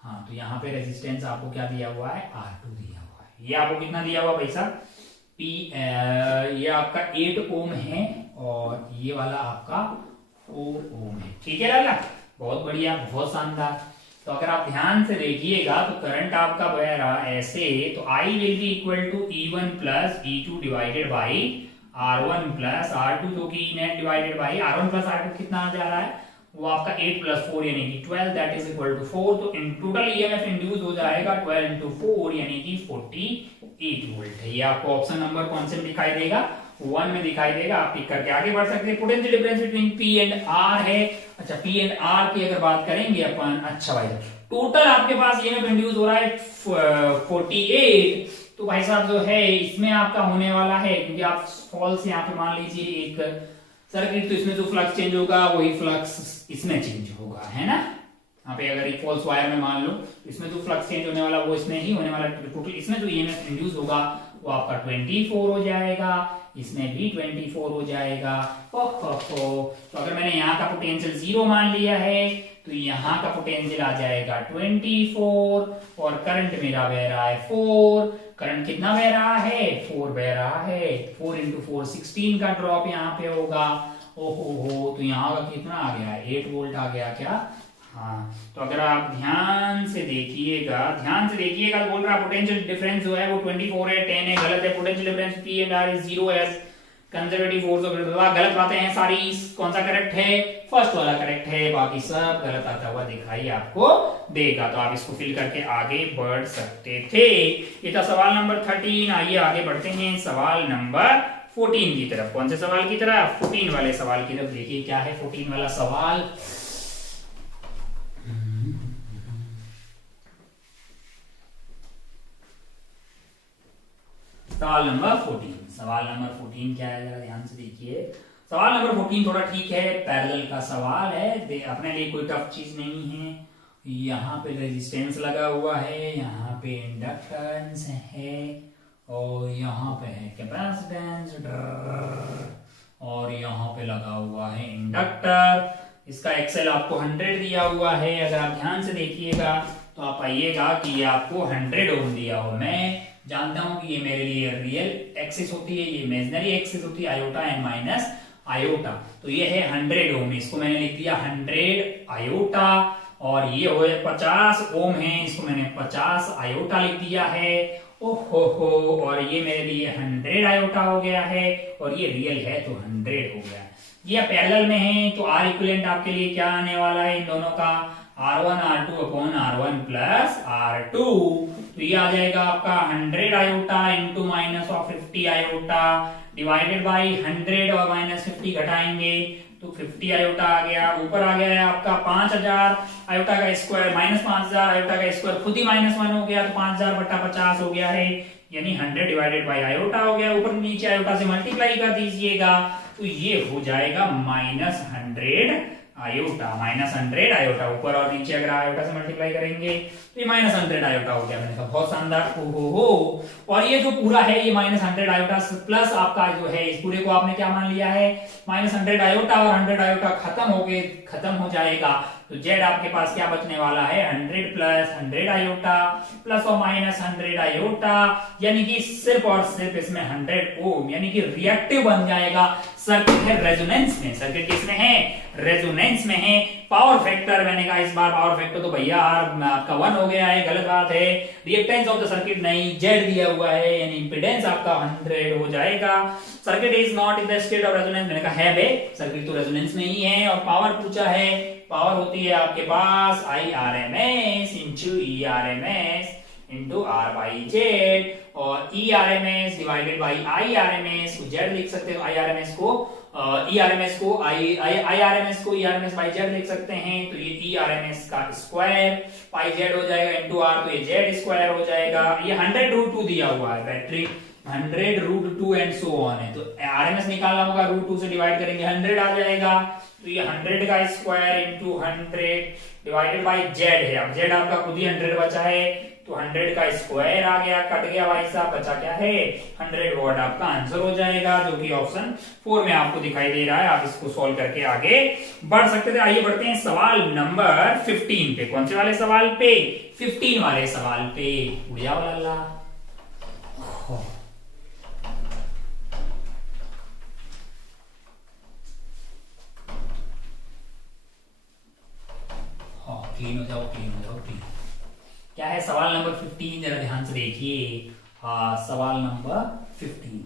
हाँ, तो यहाँ पे रेजिस्टेंस आपको क्या दिया हुआ है, R2 दिया हुआ है। ये आपको कितना दिया हुआ भाई साहब, ये आपका 8 ओम है और ये वाला आपका 4 ओम है। ठीक है लाला, बहुत बढ़िया, बहुत शानदार। तो अगर आप ध्यान से देखिएगा तो करंट आपका बह रहा ऐसे, तो I will be equal to E1 plus E2 divided by R1 plus R2, जो कि net divided by R1 plus R2 कितना आ जा रहा है, वो आपका 8 प्लस 4 यानी कि 12, दैट इज इक्वल टू 4। तो इन टोटल ईएमएफ इंड्यूस हो जाएगा 12 इंटू 4 यानी कि 48 वोल्ट है। ये आपको ऑप्शन नंबर कौन से में दिखाई देगा, 1 में दिखाई देगा। आप टिक करके आगे बढ़ सकते हैं। Potential difference between P and R है। अच्छा, P एंड R की अगर बात करेंगे अपन, अच्छा भाई टोटल आपके पास ईएमएफ इंड्यूस हो रहा है 48, तो भाई साहब जो है इसमें आपका होने वाला है, क्योंकि आप फॉल्स यहाँ पे मान लीजिए एक सर्किट, तो इसमें जो फ्लक्स चेंज होगा वही फ्लक्स इसमें चेंज होगा, है ना। यहाँ पे अगर एक फॉल्स वायर में मान लो, इसमें जो फ्लक्स चेंज होने वाला वो इसमें ही होने वाला, टोटल इसमें जो ईएमएफ इंड्यूस होगा वो आपका 24 हो जाएगा, इसमें भी 24 हो जाएगा। तो अगर मैंने यहाँ का पोटेंशियल 0 मान लिया है तो यहाँ का पोटेंशियल आ जाएगा 24 और करंट मेरा बह रहा है 4। करंट कितना बह रहा है, 4 बह रहा है। 4 इंटू 4 16 का ड्रॉप यहाँ पे होगा। ओहो, तो यहाँ का कितना आ गया, 8 वोल्ट आ गया क्या। हाँ, तो अगर आप ध्यान से देखिएगा बोल रहा पोटेंशियल डिफरेंस जो है वो 24 है, 10 है, गलत है। Potential difference P and R is 0 है। कंजर्वेटिव फोर्स ऑफ गलत बातें हैं सारी। कौन सा करेक्ट है, फर्स्ट वाला करेक्ट है, बाकी सब गलत आता हुआ दिखाई आपको देगा। तो आप इसको फिल करके आगे बढ़ सकते थे। ये था सवाल नंबर 13। आइए आगे बढ़ते हैं सवाल नंबर 14 की तरफ। कौन से सवाल की तरफ, 14 वाले सवाल की तरफ। देखिए क्या है 14 वाला सवाल। सवाल नंबर 14 क्या है, जरा ध्यान से देखिए। सवाल नंबर 14 थोड़ा ठीक है, पैरेलल का सवाल है, अपने लिए कोई टफ चीज नहीं है। यहाँ पे रेजिस्टेंस लगा हुआ है, यहाँ पे इंडक्टेंस है और यहाँ पे है कैपेसिटेंस और यहाँ पे लगा हुआ है इंडक्टर। इसका एक्सेल आपको 100 दिया हुआ है। अगर आप ध्यान से देखिएगा तो आप पाइएगा कि ये आपको 100 ओम दिया हो। मैं जानता हूं कि ये मेरे लिए रियल एक्सिस होती है, ये इमेजिनरी एक्सिस होती है, आयोटा एंड माइनस आयोटा। तो ये है 100 ओम, इसको मैंने लिख दिया 100 आयोटा। और ये हो 50 ओम है, इसको मैंने 50 आयोटा लिख दिया है। ओहो हो, और ये मेरे लिए 100 आयोटा हो गया है और ये रियल है तो 100 हो गया। ये पैरेलल में है तो आर इक्विवेलेंट आपके लिए क्या आने वाला है इन दोनों का, R1 R2 upon R1 plus R2। तो ये आ जाएगा आपका 100 iota into minus of 50 iota divided by 100 और माइनस 50 घटाएंगे तो 50 आयोटा आ गया। ऊपर आ गया है आपका 5000 आयोटा का स्क्वायर माइनस 5000 आयोटा का स्क्वायर, खुद ही -1 हो गया तो 5000 बटा 50 हो गया है, यानी 100 डिवाइडेड बाई आयोटा हो गया। ऊपर नीचे आयोटा से मल्टीप्लाई कर दीजिएगा तो ये हो जाएगा -100 आयोटा। -100 आयोटा ऊपर और नीचे अगर आयोटा से मल्टीप्लाई करेंगे तो ये -100 आयोटा हो गया। मैंने कहा बहुत शानदार। हो और ये जो पूरा है ये -100 आयोटा प्लस आपका जो है इस पूरे को आपने क्या मान लिया है -100 आयोटा और 100 आयोटा खत्म हो जाएगा तो जेड आपके पास क्या बचने वाला है 100 प्लस 100 आयोटा प्लस और माइनस 100 आयोटा, यानी कि सिर्फ और सिर्फ इसमें 100 ओम यानी कि रिएक्टिव बन जाएगा। सर्किट है रेजोनेंस में, सर्किट किसमें है रेजोनेंस में है। पावर फैक्टर मैंने कहा इस बार पावर फैक्टर तो भैया आपका 1 हो गया है, गलत बात है। रिएक्टेंस ऑफ द सर्किट नहीं, जेड दिया हुआ है यानी इंपीडेंस आपका 100 हो जाएगा। Circuit is not in the state of resonance, मैंने कहा है बे सर्किट तो रेजोनेंस में ही है। और पावर पूछा है, पावर होती है आपके पास IRMS into ERMS into R by Z, और E R M S divided by I R M S को जेड लिख सकते हो, आई आर एम एस को ई आर एम एस को आई आर एम एस को E R M S by Z लिख सकते हैं। तो ये ई आर एम एस का स्क्वायर पाई जेड हो जाएगा इंटू आर, तो ये जेड स्क्वायर हो जाएगा। ये 100√2 दिया हुआ है, बैटरी 100√2 एंड सो ऑन है, तो आरएमएस निकालना होगा, √2 से डिवाइड करेंगे 100 आ जाएगा। तो ये 100 का square into 100 divided by Z है। अब जेड आपका खुद ही 100 बचा है, तो 100 का स्क्वायर आ गया, कट गया भाई साहब, बचा क्या है 100 वाट आपका आंसर हो जाएगा, जो कि ऑप्शन 4 में आपको दिखाई दे रहा है। आप इसको सॉल्व करके आगे बढ़ सकते थे। आइए बढ़ते हैं सवाल नंबर 15 पे। कौन से वाले सवाल पे? 15 वाले सवाल पे। उड़िया वाला क्लीन हो जाओ, क्लीन हो जाओ, क्लीन। क्या है सवाल नंबर 15? जरा ध्यान से देखिए। हाँ, सवाल नंबर 15।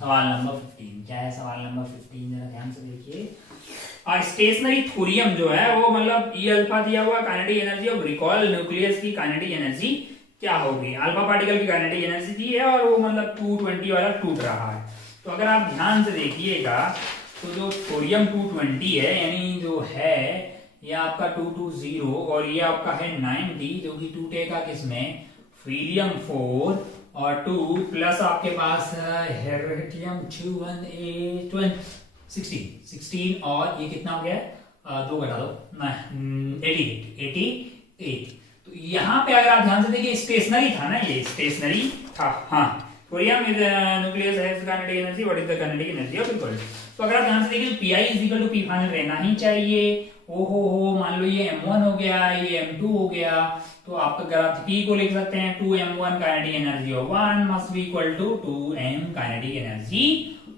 सवाल नंबर 15 क्या है? सवाल नंबर 15 जरा ध्यान से देखिए। स्टेशनरी थोरियम जो है वो मतलब ई अल्फा दिया हुआ, kinetic energy of recall nucleus की काइनेटिक एनर्जी क्या होगी? अल्फा पार्टिकल की काइनेटिक एनर्जी दी है और वो मतलब 220 वाला टूट रहा है। तो अगर आप ध्यान से देखिएगा तो जो थोरियम 220 है, यानी जो है ये आपका 220 और ये आपका है 90, जो कि टूटेगा किसमें? हीलियम 4 और 2 प्लस आपके पास हेरेटियम 16 और ये कितना हो गया? 2 घटा दो, 88। तो यहाँ पे अगर आप ध्यान से देखिए स्टेशनरी था ना, ये स्टेशनरी था। हाँ, thorium is nucleus has kinetic energy, what is the kinetic energy of equal. तो अगर आप ध्यान से देखिए P I is equal to P final रहना ही चाहिए। ओहो हो, मान लो ये M1 हो गया, ये M2 हो गया, तो आपका अगर आप P को लिख सकते हैं 2M1 kinetic energy of 1 must be equal to 2M kinetic energy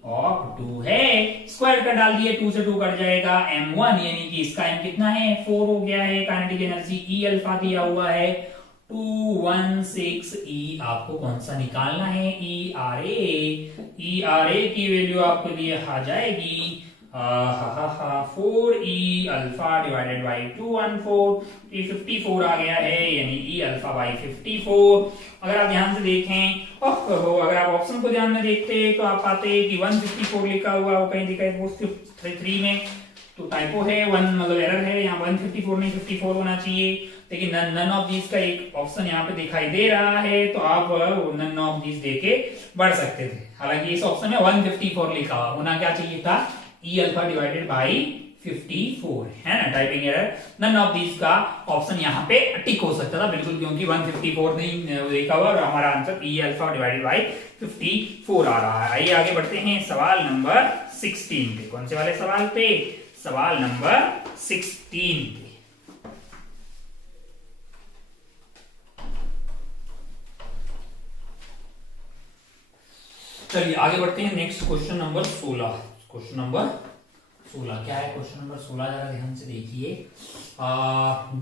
of 2 है। स्क्वायर का डाल दिए, 2 से 2 कट जाएगा। M1 यानी कि इसका M कितना है? 4 हो गया है। काइनेटिक एनर्जी E अल्फा दिया हुआ है 216E। आपको कौन सा निकालना है? ERA की वैल्यू आपको लिए आ जाएगी 4E अल्फा डिवाइडेड बाई 214, 54 आ गया है, यानी E अल्फा बाई 54। अगर आप ध्यान से देखें, अगर आप ऑप्शन को ध्यान में देखते तो आप पाते कि 154 लिखा हुआ वो कहीं दिखाई 3 में, तो टाइपो है, 1 मतलब एरर है, यहाँ 154 नहीं 54 होना चाहिए। लेकिन नन ऑफ दीज का एक ऑप्शन यहाँ पे दिखाई दे रहा है, तो आप नन ऑफ दीज देके बढ़ सकते थे। हालांकि इस ऑप्शन में 154 लिखा हुआ होना क्या चाहिए था? E अल्फा डिवाइडेड बाई 54 है ना, typing error. None of these का ऑप्शन यहाँ पे टिक हो सकता था बिल्कुल, क्योंकि 154 नहीं लिखा हुआ और हमारा answer E alpha divided by 54 आ रहा है। आइए आगे बढ़ते हैं सवाल नंबर 16 पे। कौन से वाले सवाल पे? सवाल नंबर 16 पे। चलिए आगे बढ़ते हैं। Next question number 16। Question number 16 क्या है? क्वेश्चन नंबर 16 जरा ध्यान से देखिए।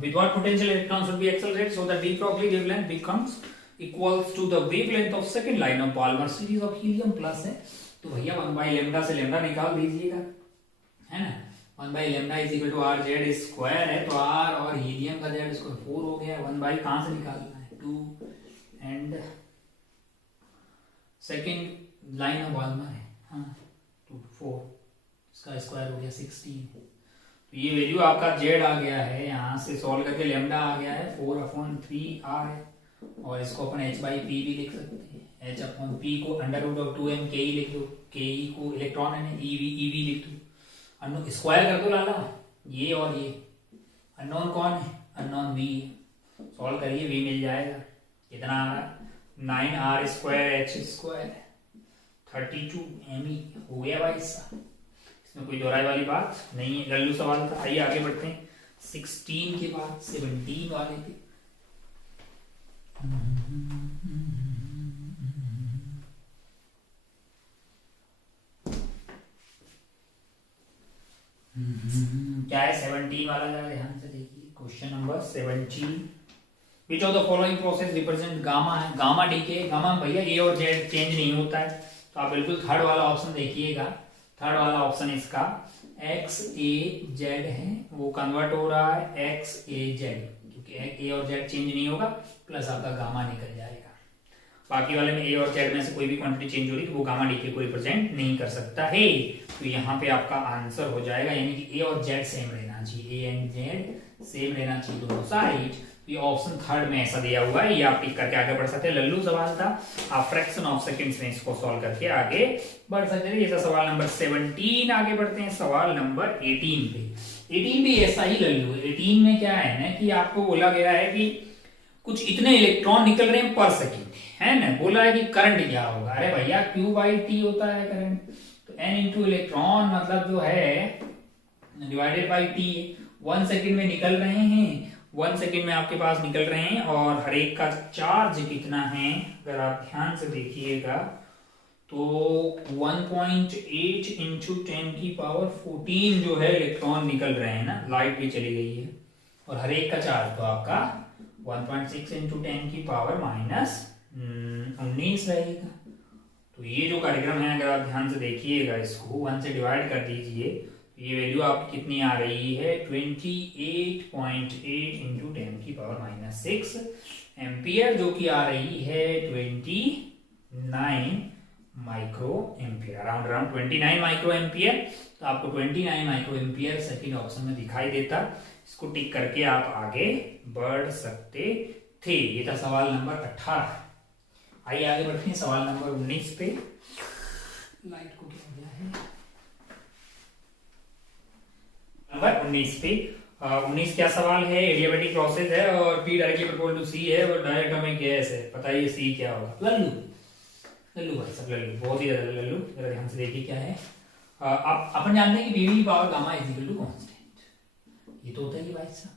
With what potential electrons will be accelerated so the de Broglie wavelength becomes equals to the wavelength of second line of Balmer series of helium plus है। तो भैया 1 by lambda से लैम्डा निकाल दीजिएगा, है ना। 1 by lambda is equal to R Z square है, तो आर और हीलियम का जेड स्क्वायर 4 हो गया। 1 बाई कहां से निकालना है? 2 and second line of polymer है, हाँ 2 4, इसका स्क्वायर हो गया 16। तो ये वैल्यू आपका जेड आ गया है, यहाँ से सॉल्व करके लैम्डा आ गया है 4/3 है, और इसको अपन h बाई पी भी लिख सकते हैं। h अपॉन पी को √2m ke लिख दो, ke को इलेक्ट्रॉन है ev लिख दो, स्क्वायर कर दो लाला, ये और ये अननोन कौन है? Unknown v। सॉल्व करिए v मिल जाएगा। कितना आ रहा है? 9r square h square 32 me हो गया भाई साहब। इसमें कोई दोहराई वाली बात नहीं है, लल्लू सवाल था। आइए आगे बढ़ते हैं 16 के बाद 17 वाले पे। क्या है 17 वाला? जरा ध्यान से देखिए। Question number 17। Which of the following process represent gamma है? Gamma decay. गामा भैया ए और जेड चेंज नहीं होता है, तो आप बिल्कुल थर्ड वाला ऑप्शन देखिएगा। थर्ड वाला ऑप्शन इसका एक्स ए जेड है, वो कन्वर्ट हो रहा है एक्स ए जेड, क्योंकि ए और जेड चेंज नहीं होगा, प्लस आपका गामा निकल जाएगा। बाकी वाले में ए और जेड में से कोई भी क्वांटिटी चेंज हो रही तो वो गामा डी के को रिप्रेजेंट नहीं कर सकता है। तो यहाँ पे आपका आंसर हो जाएगा, यानी कि ए और जेड सेम रहना चाहिए, ए एंड जेड सेम रहना चाहिए दोनों साइड। ये ऑप्शन थर्ड में ऐसा दिया हुआ है, ये आप टिक करके आगे बढ़ सकते हैं। लल्लू सवाल था, आप फ्रैक्शन ऑफ सेकंड्स में इसको सॉल्व करके आगे बढ़ सकते हैं। जैसा सवाल नंबर 17 आगे बढ़ते हैं सवाल नंबर 18 पे। 18 भी ऐसा ही लल्लू है। 18 में क्या है ना कि आपको बोला गया है कि कुछ इतने इलेक्ट्रॉन निकल रहे हैं पर सेकेंड, है ना। बोला है कि करंट क्या होगा, अरे भैया Q/T होता है करंट, तो N इंटू इलेक्ट्रॉन मतलब जो है डिवाइडेड बाई T। 1 सेकेंड में निकल रहे हैं, 1 सेकेंड में आपके पास निकल रहे हैं, और हर एक का चार्ज कितना है अगर आप ध्यान से देखिएगा तो 1.8 इंटू 10⁻14 जो है इलेक्ट्रॉन निकल रहे हैं ना। लाइट भी चली गई है, और हर एक का चार्ज तो आपका 1.6 इंटू 10⁻19 रहेगा। तो ये जो कार्यक्रम है अगर आप ध्यान से देखिएगा, इसको 1 से डिवाइड कर दीजिए, ये वैल्यू आपकी कितनी आ रही है 28.8 इंटू 10⁻6 एम्पियर, जो कि आ रही है 29 micro ampere, around 29 micro ampere. तो आपको 29 माइक्रो एम्पियर सेकेंड ऑप्शन में दिखाई देता। इसको टिक करके आप आगे बढ़ सकते थे। ये था सवाल नंबर 18। आइए आगे बढ़ते हैं सवाल नंबर 19 पे। लाइट को क्या हो गया है, नंबर 19 पे। 19 क्या सवाल है, एडियाबैटिक प्रोसेस है और P directly proportional to C है और डायरेक्ट हमें गैस है। बताइए C क्या होगा। लल्लू लल्लू भाई सब लल्लू, बहुत ही ज्यादा लल्लू। जरा ध्यान से देखिए क्या है। आप अपन जानते हैं कि PV की power gamma is equal to constant, ये तो होता ही है भाई साहब।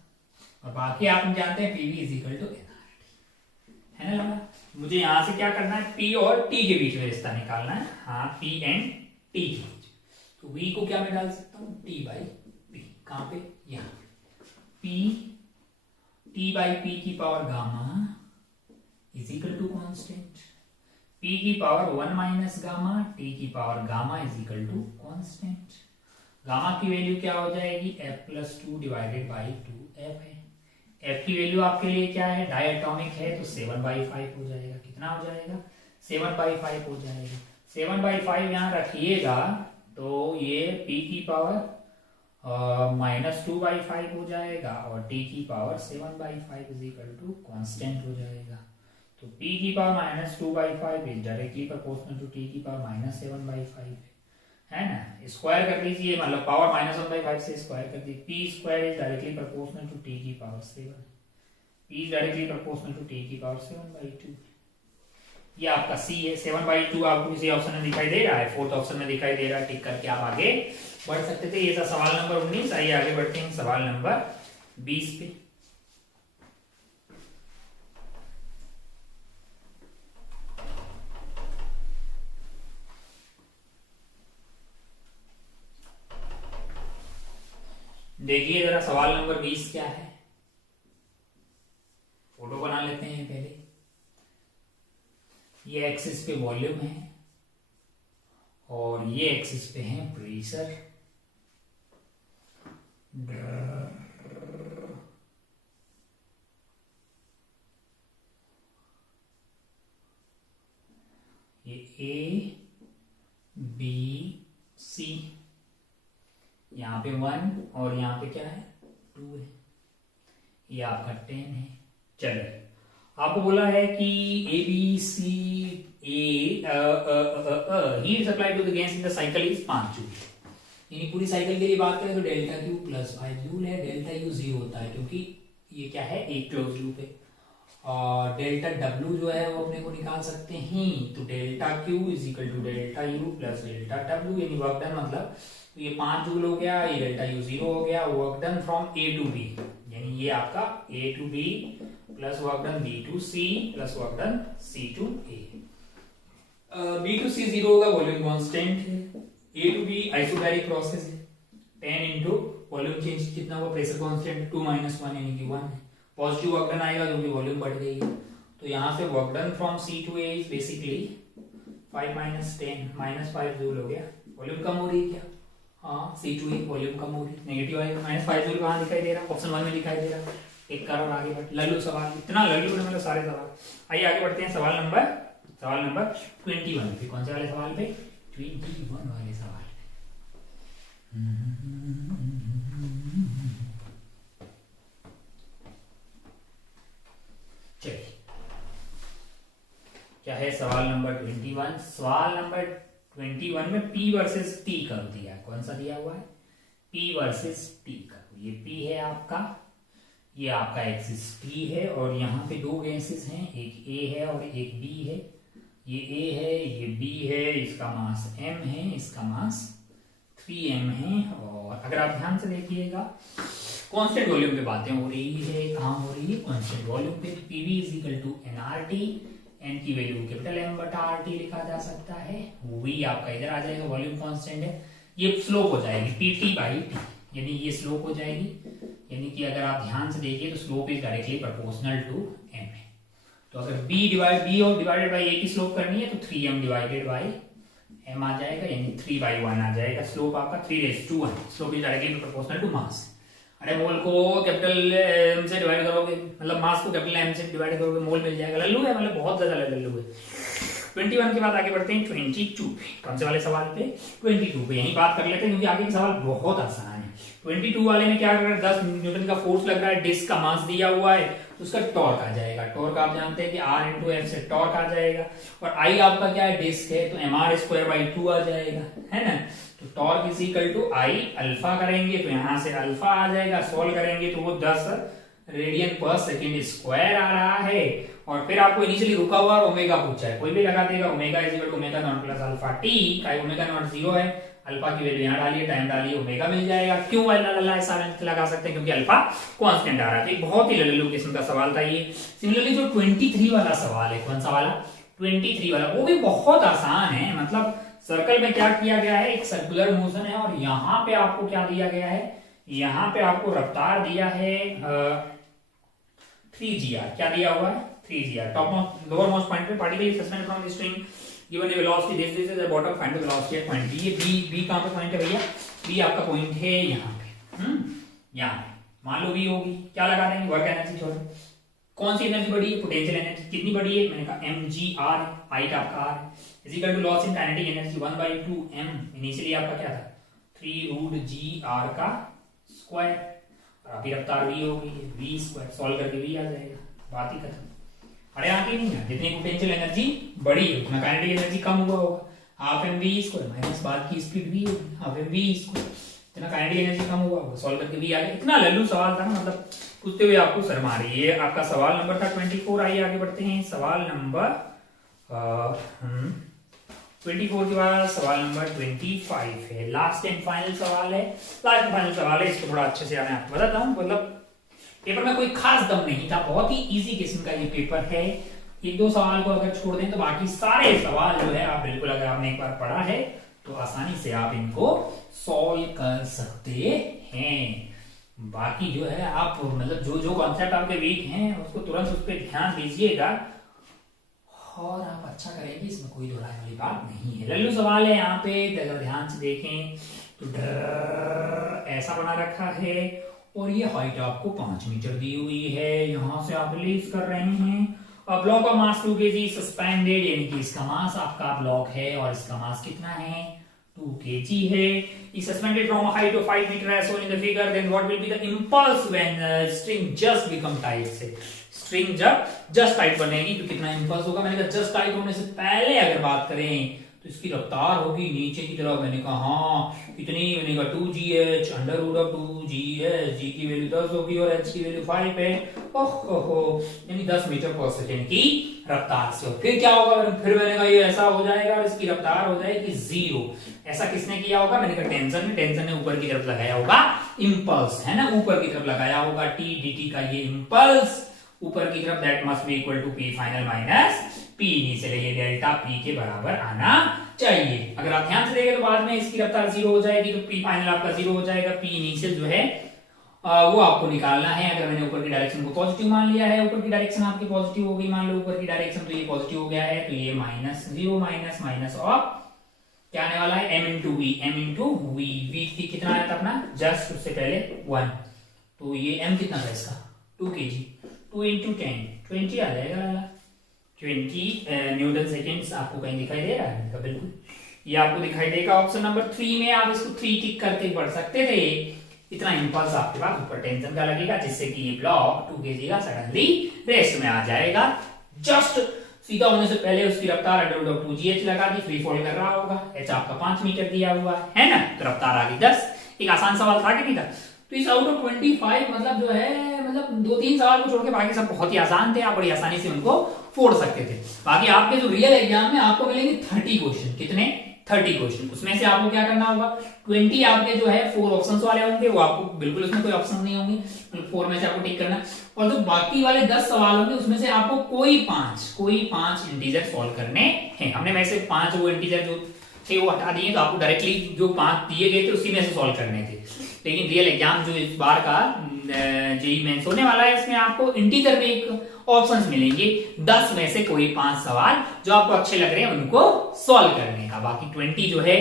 और बाकी आप जानते हैं PV is equal to NRT, है ना। मुझे यहां से क्या करना है, P और T के बीच में रिश्ता निकालना है। हाँ, P एंड T के बीच। तो V को क्या मैं डाल सकता हूँ, T/P। कहां पे, यहाँ P T/P की power gamma is equal to constant. P की पावर 1 माइनस गामा, T की power gamma is equal to constant. Gamma की वैल्यू क्या हो जाएगी, F+2 डिवाइडेड बाई 2F है। F की वैल्यू आपके लिए क्या है, डायटोमिक है, तो 7/5 हो जाएगा। कितना हो जाएगा, 7/5 हो जाएगा। 7/5 यहाँ रखिएगा तो ये P की पावर -2/5 हो जाएगा, और T की power 7/5 is equal to constant हो जाएगा। तो P की power -2/5 is directly proportional to T की पावर -7/5 है ना। स्क्वायर कर लीजिए, मतलब पावर -1/5 से स्क्वायर कर दीजिए। P square is directly proportional to T की power 7। P is directly proportional to T की पावर 7/2। ये आपका C है। 7/2 आपको किसी ऑप्शन में दिखाई दे रहा है, फोर्थ ऑप्शन में दिखाई दे रहा है। टिक करके आप आगे बढ़ सकते थे। ये था सवाल नंबर 19। आइए आगे बढ़ते हैं सवाल नंबर 20 पे। देखिए जरा सवाल नंबर 20 क्या है, फोटो बना लेते हैं पहले। ये एक्सिस पे वॉल्यूम है और ये एक्सिस पे है प्रेशर। ये A B C, यहाँ पे 1 और यहाँ पे क्या है 2 है। ये आपका 10 है। चलिए आपको बोला है कि A B C A heat supply to the gas in the cycle is 5 joule. यानी पूरी साइकिल के लिए बात करें तो डेल्टा Q + 5 जूल है। डेल्टा U 0 होता है क्योंकि ये क्या है एक क्लोज लूप है। और डेल्टा W जो है वो अपने को निकाल सकते हैं। तो delta Q is equal to delta U plus delta W, यानी वर्क डन मतलब तो ये 5 जूल हो गया, ये डेल्टा U 0 हो गया। Work done from A to B, यानी ये आपका A to B plus work done B to C plus work done C to A। B to C 0 होगा, वॉल्यूम कांस्टेंट है। A to B isobaric process है। 10 into volume change कितना हुआ, pressure constant 2 - 1 यानी कि 1 है। पॉजिटिव वर्क डन आएगा क्योंकि वॉल्यूम बढ़ गई है। तो यहाँ से work done from C to A is basically 5 - 10 -5 joule हो गया। वॉल्यूम कम हो रही है क्या, हाँ C टू A वॉल्यूम कम हो रही है। नेगेटिव आएगा। -5 जूल कहाँ दिखाई दे रहा है, ऑप्शन 1 में दिखाई दे रहा है। एक करो और आगे बढ़। लल्लू सवाल, इतना लल्लू है मतलब सारे सवाल। आइए आगे बढ़ते हैं सवाल नंबर 21 पे। कौन से वाले सवाल पे? 21 वाले सवाल पे। चलिए, क्या है सवाल नंबर 21? सवाल नंबर 21 में P वर्सेस T कर्व दिया है। कौन सा दिया हुआ है? P versus T curve. ये P है आपका, ये आपका एक्सिस T है, और यहाँ पे दो गैसेस हैं, एक A है और एक B है। ये A है, ये B है, इसका मास m है, इसका मास 3m है। और अगर आप ध्यान से देखिएगा, कांस्टेंट वॉल्यूम पे बातें हो रही है। कहाँ हो रही है? कांस्टेंट वॉल्यूम पे। PV is equal to nRT, n की वैल्यू कैपिटल M बटा RT लिखा जा सकता है। V आपका इधर आ जाएगा, वॉल्यूम कांस्टेंट है। ये स्लोप हो जाएगी PT बाई T, यानी ये स्लोप हो जाएगी। यानी कि अगर आप ध्यान से देखिए तो slope is directly proportional to m है। तो अगर B और डिवाइडेड बाई A की स्लोप करनी है तो 3m डिवाइडेड बाई m आ जाएगा, यानी 3/1 आ जाएगा। स्लोप आपका 3:1। Slope is directly proportional to mass. अरे मोल को कैपिटल M से डिवाइड करोगे, मतलब मास को कैपिटल M से डिवाइड करोगे, मोल मिल जाएगा। लल्लू है, मतलब बहुत ज्यादा लल्लू है। 21 के बाद आगे बढ़ते हैं 22 पे। कौन से वाले सवाल पे? 22 पे। यही बात कर लेते हैं क्योंकि आगे के सवाल बहुत आसान है। 22 वाले में क्या कर रहा है? 10 न्यूटन का फोर्स लग रहा है, डिस्क का मास दिया हुआ है, तो उसका टॉर्क आ जाएगा। टॉर्क आप जानते हैं कि R इंटू एफ से टॉर्क आ जाएगा, और I आपका क्या है? डिस्क है, तो mr²/2 आ जाएगा, है ना। तो torque is equal to I alpha करेंगे तो यहां से अल्फा आ जाएगा, सोल्व करेंगे तो वो 10 रेडियन पर सेकेंड स्क्वायर आ रहा है। और फिर आपको इनिशियली रुका हुआ और ओमेगा पूछा है, कोई भी लगा देगा। Omega is equal to omega naught plus alpha T का। ओमेगा नॉट 0 है, अल्फा की वैल्यू यहाँ डालिए, टाइम डालिए, ओमेगा मिल जाएगा। क्यों ऐसा लगा सकते हैं? क्योंकि अल्फा कांस्टेंट आ रहा है। बहुत ही लल्लू किस्म का सवाल था ये। सिमिलरली जो 23 वाला सवाल है, कौन सा वाला? 23 वाला, वो भी बहुत आसान है। मतलब सर्कल में क्या किया गया है? एक सर्कुलर मोशन है, और यहाँ पे आपको क्या दिया गया है? यहाँ पे आपको रफ्तार दिया है 3gr। क्या दिया हुआ है? 3gr। Top most lower most point पे particle suspended from the string given a velocity this is the bottom, find the velocity at point B. ये बी कहां पे पॉइंट है भैया? बी आपका पॉइंट है यहाँ पे, यहाँ पे। मान लो बी होगी, क्या लगा देंगे? वर्क एनर्जी छोड़। कौन सी एनर्जी बढ़ी है? Potential energy. कितनी बढ़ी है? मैंने कहा mgr, हाइट आपका r है, is equal to loss in kinetic energy 1/2m। Initially आपका क्या था? 3√gr का स्क्वायर, और अभी रफ्तार v होगी, v स्क्वायर। सॉल्व करके v आ जाएगा, बात ही खत्म। अरे आगे नहीं है, जितनी पोटेंशियल एनर्जी बढ़ी है उतना काइनेटिक एनर्जी कम हुआ होगा। Half M V square minus बाद की स्पीड v होगी, हाफ एम वी स्क्वायर। इतना काइनेटिक एनर्जी कम हुआ होगा, सॉल्व करके v आ गया। इतना लल्लू सवाल था ना, मतलब पूछते हुए आपको शर्म आ रही है। आपका सवाल नंबर था 24। आइए आगे बढ़ते हैं। सवाल नंबर 24 के बाद सवाल नंबर 25 है। लास्ट एंड फाइनल सवाल है। लास्ट एंड फाइनल सवाल है, इसको थोड़ा अच्छे से मैं आपको बताता हूँ। मतलब पेपर में कोई खास दम नहीं था, बहुत ही इजी किस्म का ये पेपर है। एक दो सवाल को अगर छोड़ दें तो बाकी सारे सवाल जो है आप बिल्कुल, अगर आपने एक बार पढ़ा है तो आसानी से आप इनको सॉल्व कर सकते हैं। बाकी जो है आप मतलब जो कॉन्सेप्ट आपके वीक हैं उसको तुरंत उस पर ध्यान दीजिएगा और आप अच्छा करेंगे, इसमें कोई दो राय वाली बात नहीं है। लल्लू सवाल है यहाँ पे, अगर ध्यान से देखें तो ऐसा बना रखा है और ये हाइट आपको 5 मीटर दी हुई है। यहां से आप रिलीज कर रहे हैं। अब block of mass 2 kg suspended, यानी कि इसका मास आपका ब्लॉक है और इसका मास कितना है? 2 kg है। Is suspended from a height of 5 meter as shown in the figure, then what will be the impulse when string just become tight? से स्ट्रिंग जब जस्ट टाइट बनेगी तो कितना इंपल्स होगा? मैंने कहा जस्ट टाइट होने से पहले अगर बात करें तो इसकी रफ्तार होगी नीचे की तरफ। मैंने कहा हाँ कितनी? मैंने कहा 2gh under root of 2gh, g की वैल्यू 10 होगी और h की वैल्यू 5 है। ओहो, यानी 10 मीटर पर सेकेंड की रफ्तार से। फिर क्या होगा? फिर मैंने कहा ये ऐसा हो जाएगा और इसकी रफ्तार हो जाएगी 0। ऐसा किसने किया होगा? मैंने कहा टेंशन ने ऊपर की तरफ लगाया होगा इंपल्स, है ना, ऊपर की तरफ लगाया होगा t dt का ये इंपल्स ऊपर की तरफ। That must be equal to p final minus p initial, ये डेल्टा p के बराबर आना चाहिए। अगर आप ध्यान से देखें तो बाद में इसकी रफ्तार 0 हो जाएगी तो p फाइनल आपका 0 हो जाएगा। p इनिशियल जो है वो आपको निकालना है। अगर मैंने ऊपर की डायरेक्शन को पॉजिटिव मान लिया है, ऊपर की डायरेक्शन आपकी पॉजिटिव हो गई, मान लो ऊपर की डायरेक्शन, तो ये पॉजिटिव हो गया है, तो ये -0 माइनस माइनस ऑफ क्या आने वाला है? m into v, m into v. V कितना आया था अपना? जस्ट उससे पहले 1, तो ये m कितना था इसका? 2 kg, 2 into 10, 20 आ जाएगा। 20 न्यूटन सेकेंड्स आपको कहीं दिखाई दे रहा है? बिल्कुल, ये आपको दिखाई देगा ऑप्शन नंबर 3 में। आप इसको 3 टिक करते पढ़ सकते थे। इतना इंपल्स आपके पास ऊपर टेंशन का लगेगा, जिससे कि ये ब्लॉक 2 kg का सडनली रेस्ट में आ जाएगा। जस्ट सीधा होने से पहले उसकी रफ्तार √2gh लगा दी, फ्री फॉल कर रहा होगा। h आपका 5 मीटर दिया हुआ है ना, तो रफ्तार आ गई 10। एक आसान सवाल था कि नहीं था? तो इस आउट ऑफ 25 मतलब जो है, मतलब 2-3 सवाल को छोड़ के बाकी सब बहुत ही आसान थे। आप बड़ी आसानी से उनको फोड़ सकते थे। बाकी आपके जो रियल एग्जाम में आपको मिलेंगे 30 क्वेश्चन। कितने? 30 क्वेश्चन। उसमें से आपको क्या करना होगा, 20 आपके जो है 4 ऑप्शंस वाले होंगे, वो आपको बिल्कुल उसमें कोई ऑप्शन नहीं होंगे, 4 में से आपको टिक करना। और जो बाकी वाले 10 सवाल होंगे उसमें से आपको कोई 5 इंटीजर सॉल्व करने हैं। हमने में से 5 वो इंटीजर जो थे वो हटा दिए, तो आपको डायरेक्टली जो 5 दिए गए थे उसी में से सॉल्व करने थे। लेकिन रियल एग्जाम जो इस बार का जेईई मेंस होने वाला है, इसमें आपको इंटीजर में एक ऑप्शंस मिलेंगे, 10 में से कोई 5 सवाल जो आपको अच्छे लग रहे हैं उनको सॉल्व करने का। बाकी 20 जो है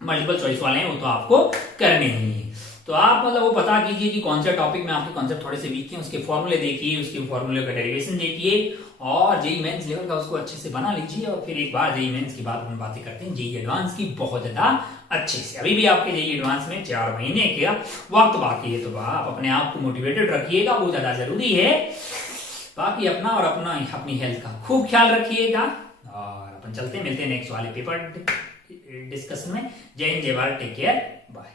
मल्टीपल चॉइस वाले हैं, वो तो आपको करने ही है। तो आप मतलब वो पता कीजिए कि कौन सा टॉपिक में आपके कॉन्सेप्ट थोड़े से वीक हैं, उसके फॉर्मूले देखिए, उसके फॉर्मूले का डेरिवेशन देखिए, और जेईई मेंस लेवल का उसको अच्छे से बना लीजिए। और फिर एक बार जेईई मेंस की बात हम बातें करते हैं जेईई एडवांस की बहुत ज्यादा अच्छे से। अभी भी आपके जेईई एडवांस में 4 महीने का वक्त बाकी है, तो आप अपने आप को मोटिवेटेड रखिएगा, वो ज्यादा जरूरी है। बाकी अपना और अपनी हेल्थ का खूब ख्याल रखिएगा, और अपन चलते हैं, मिलते हैं नेक्स्ट वाले पेपर डिस्कशन में। जय हिंद, जय भारत, टेक केयर, बाय।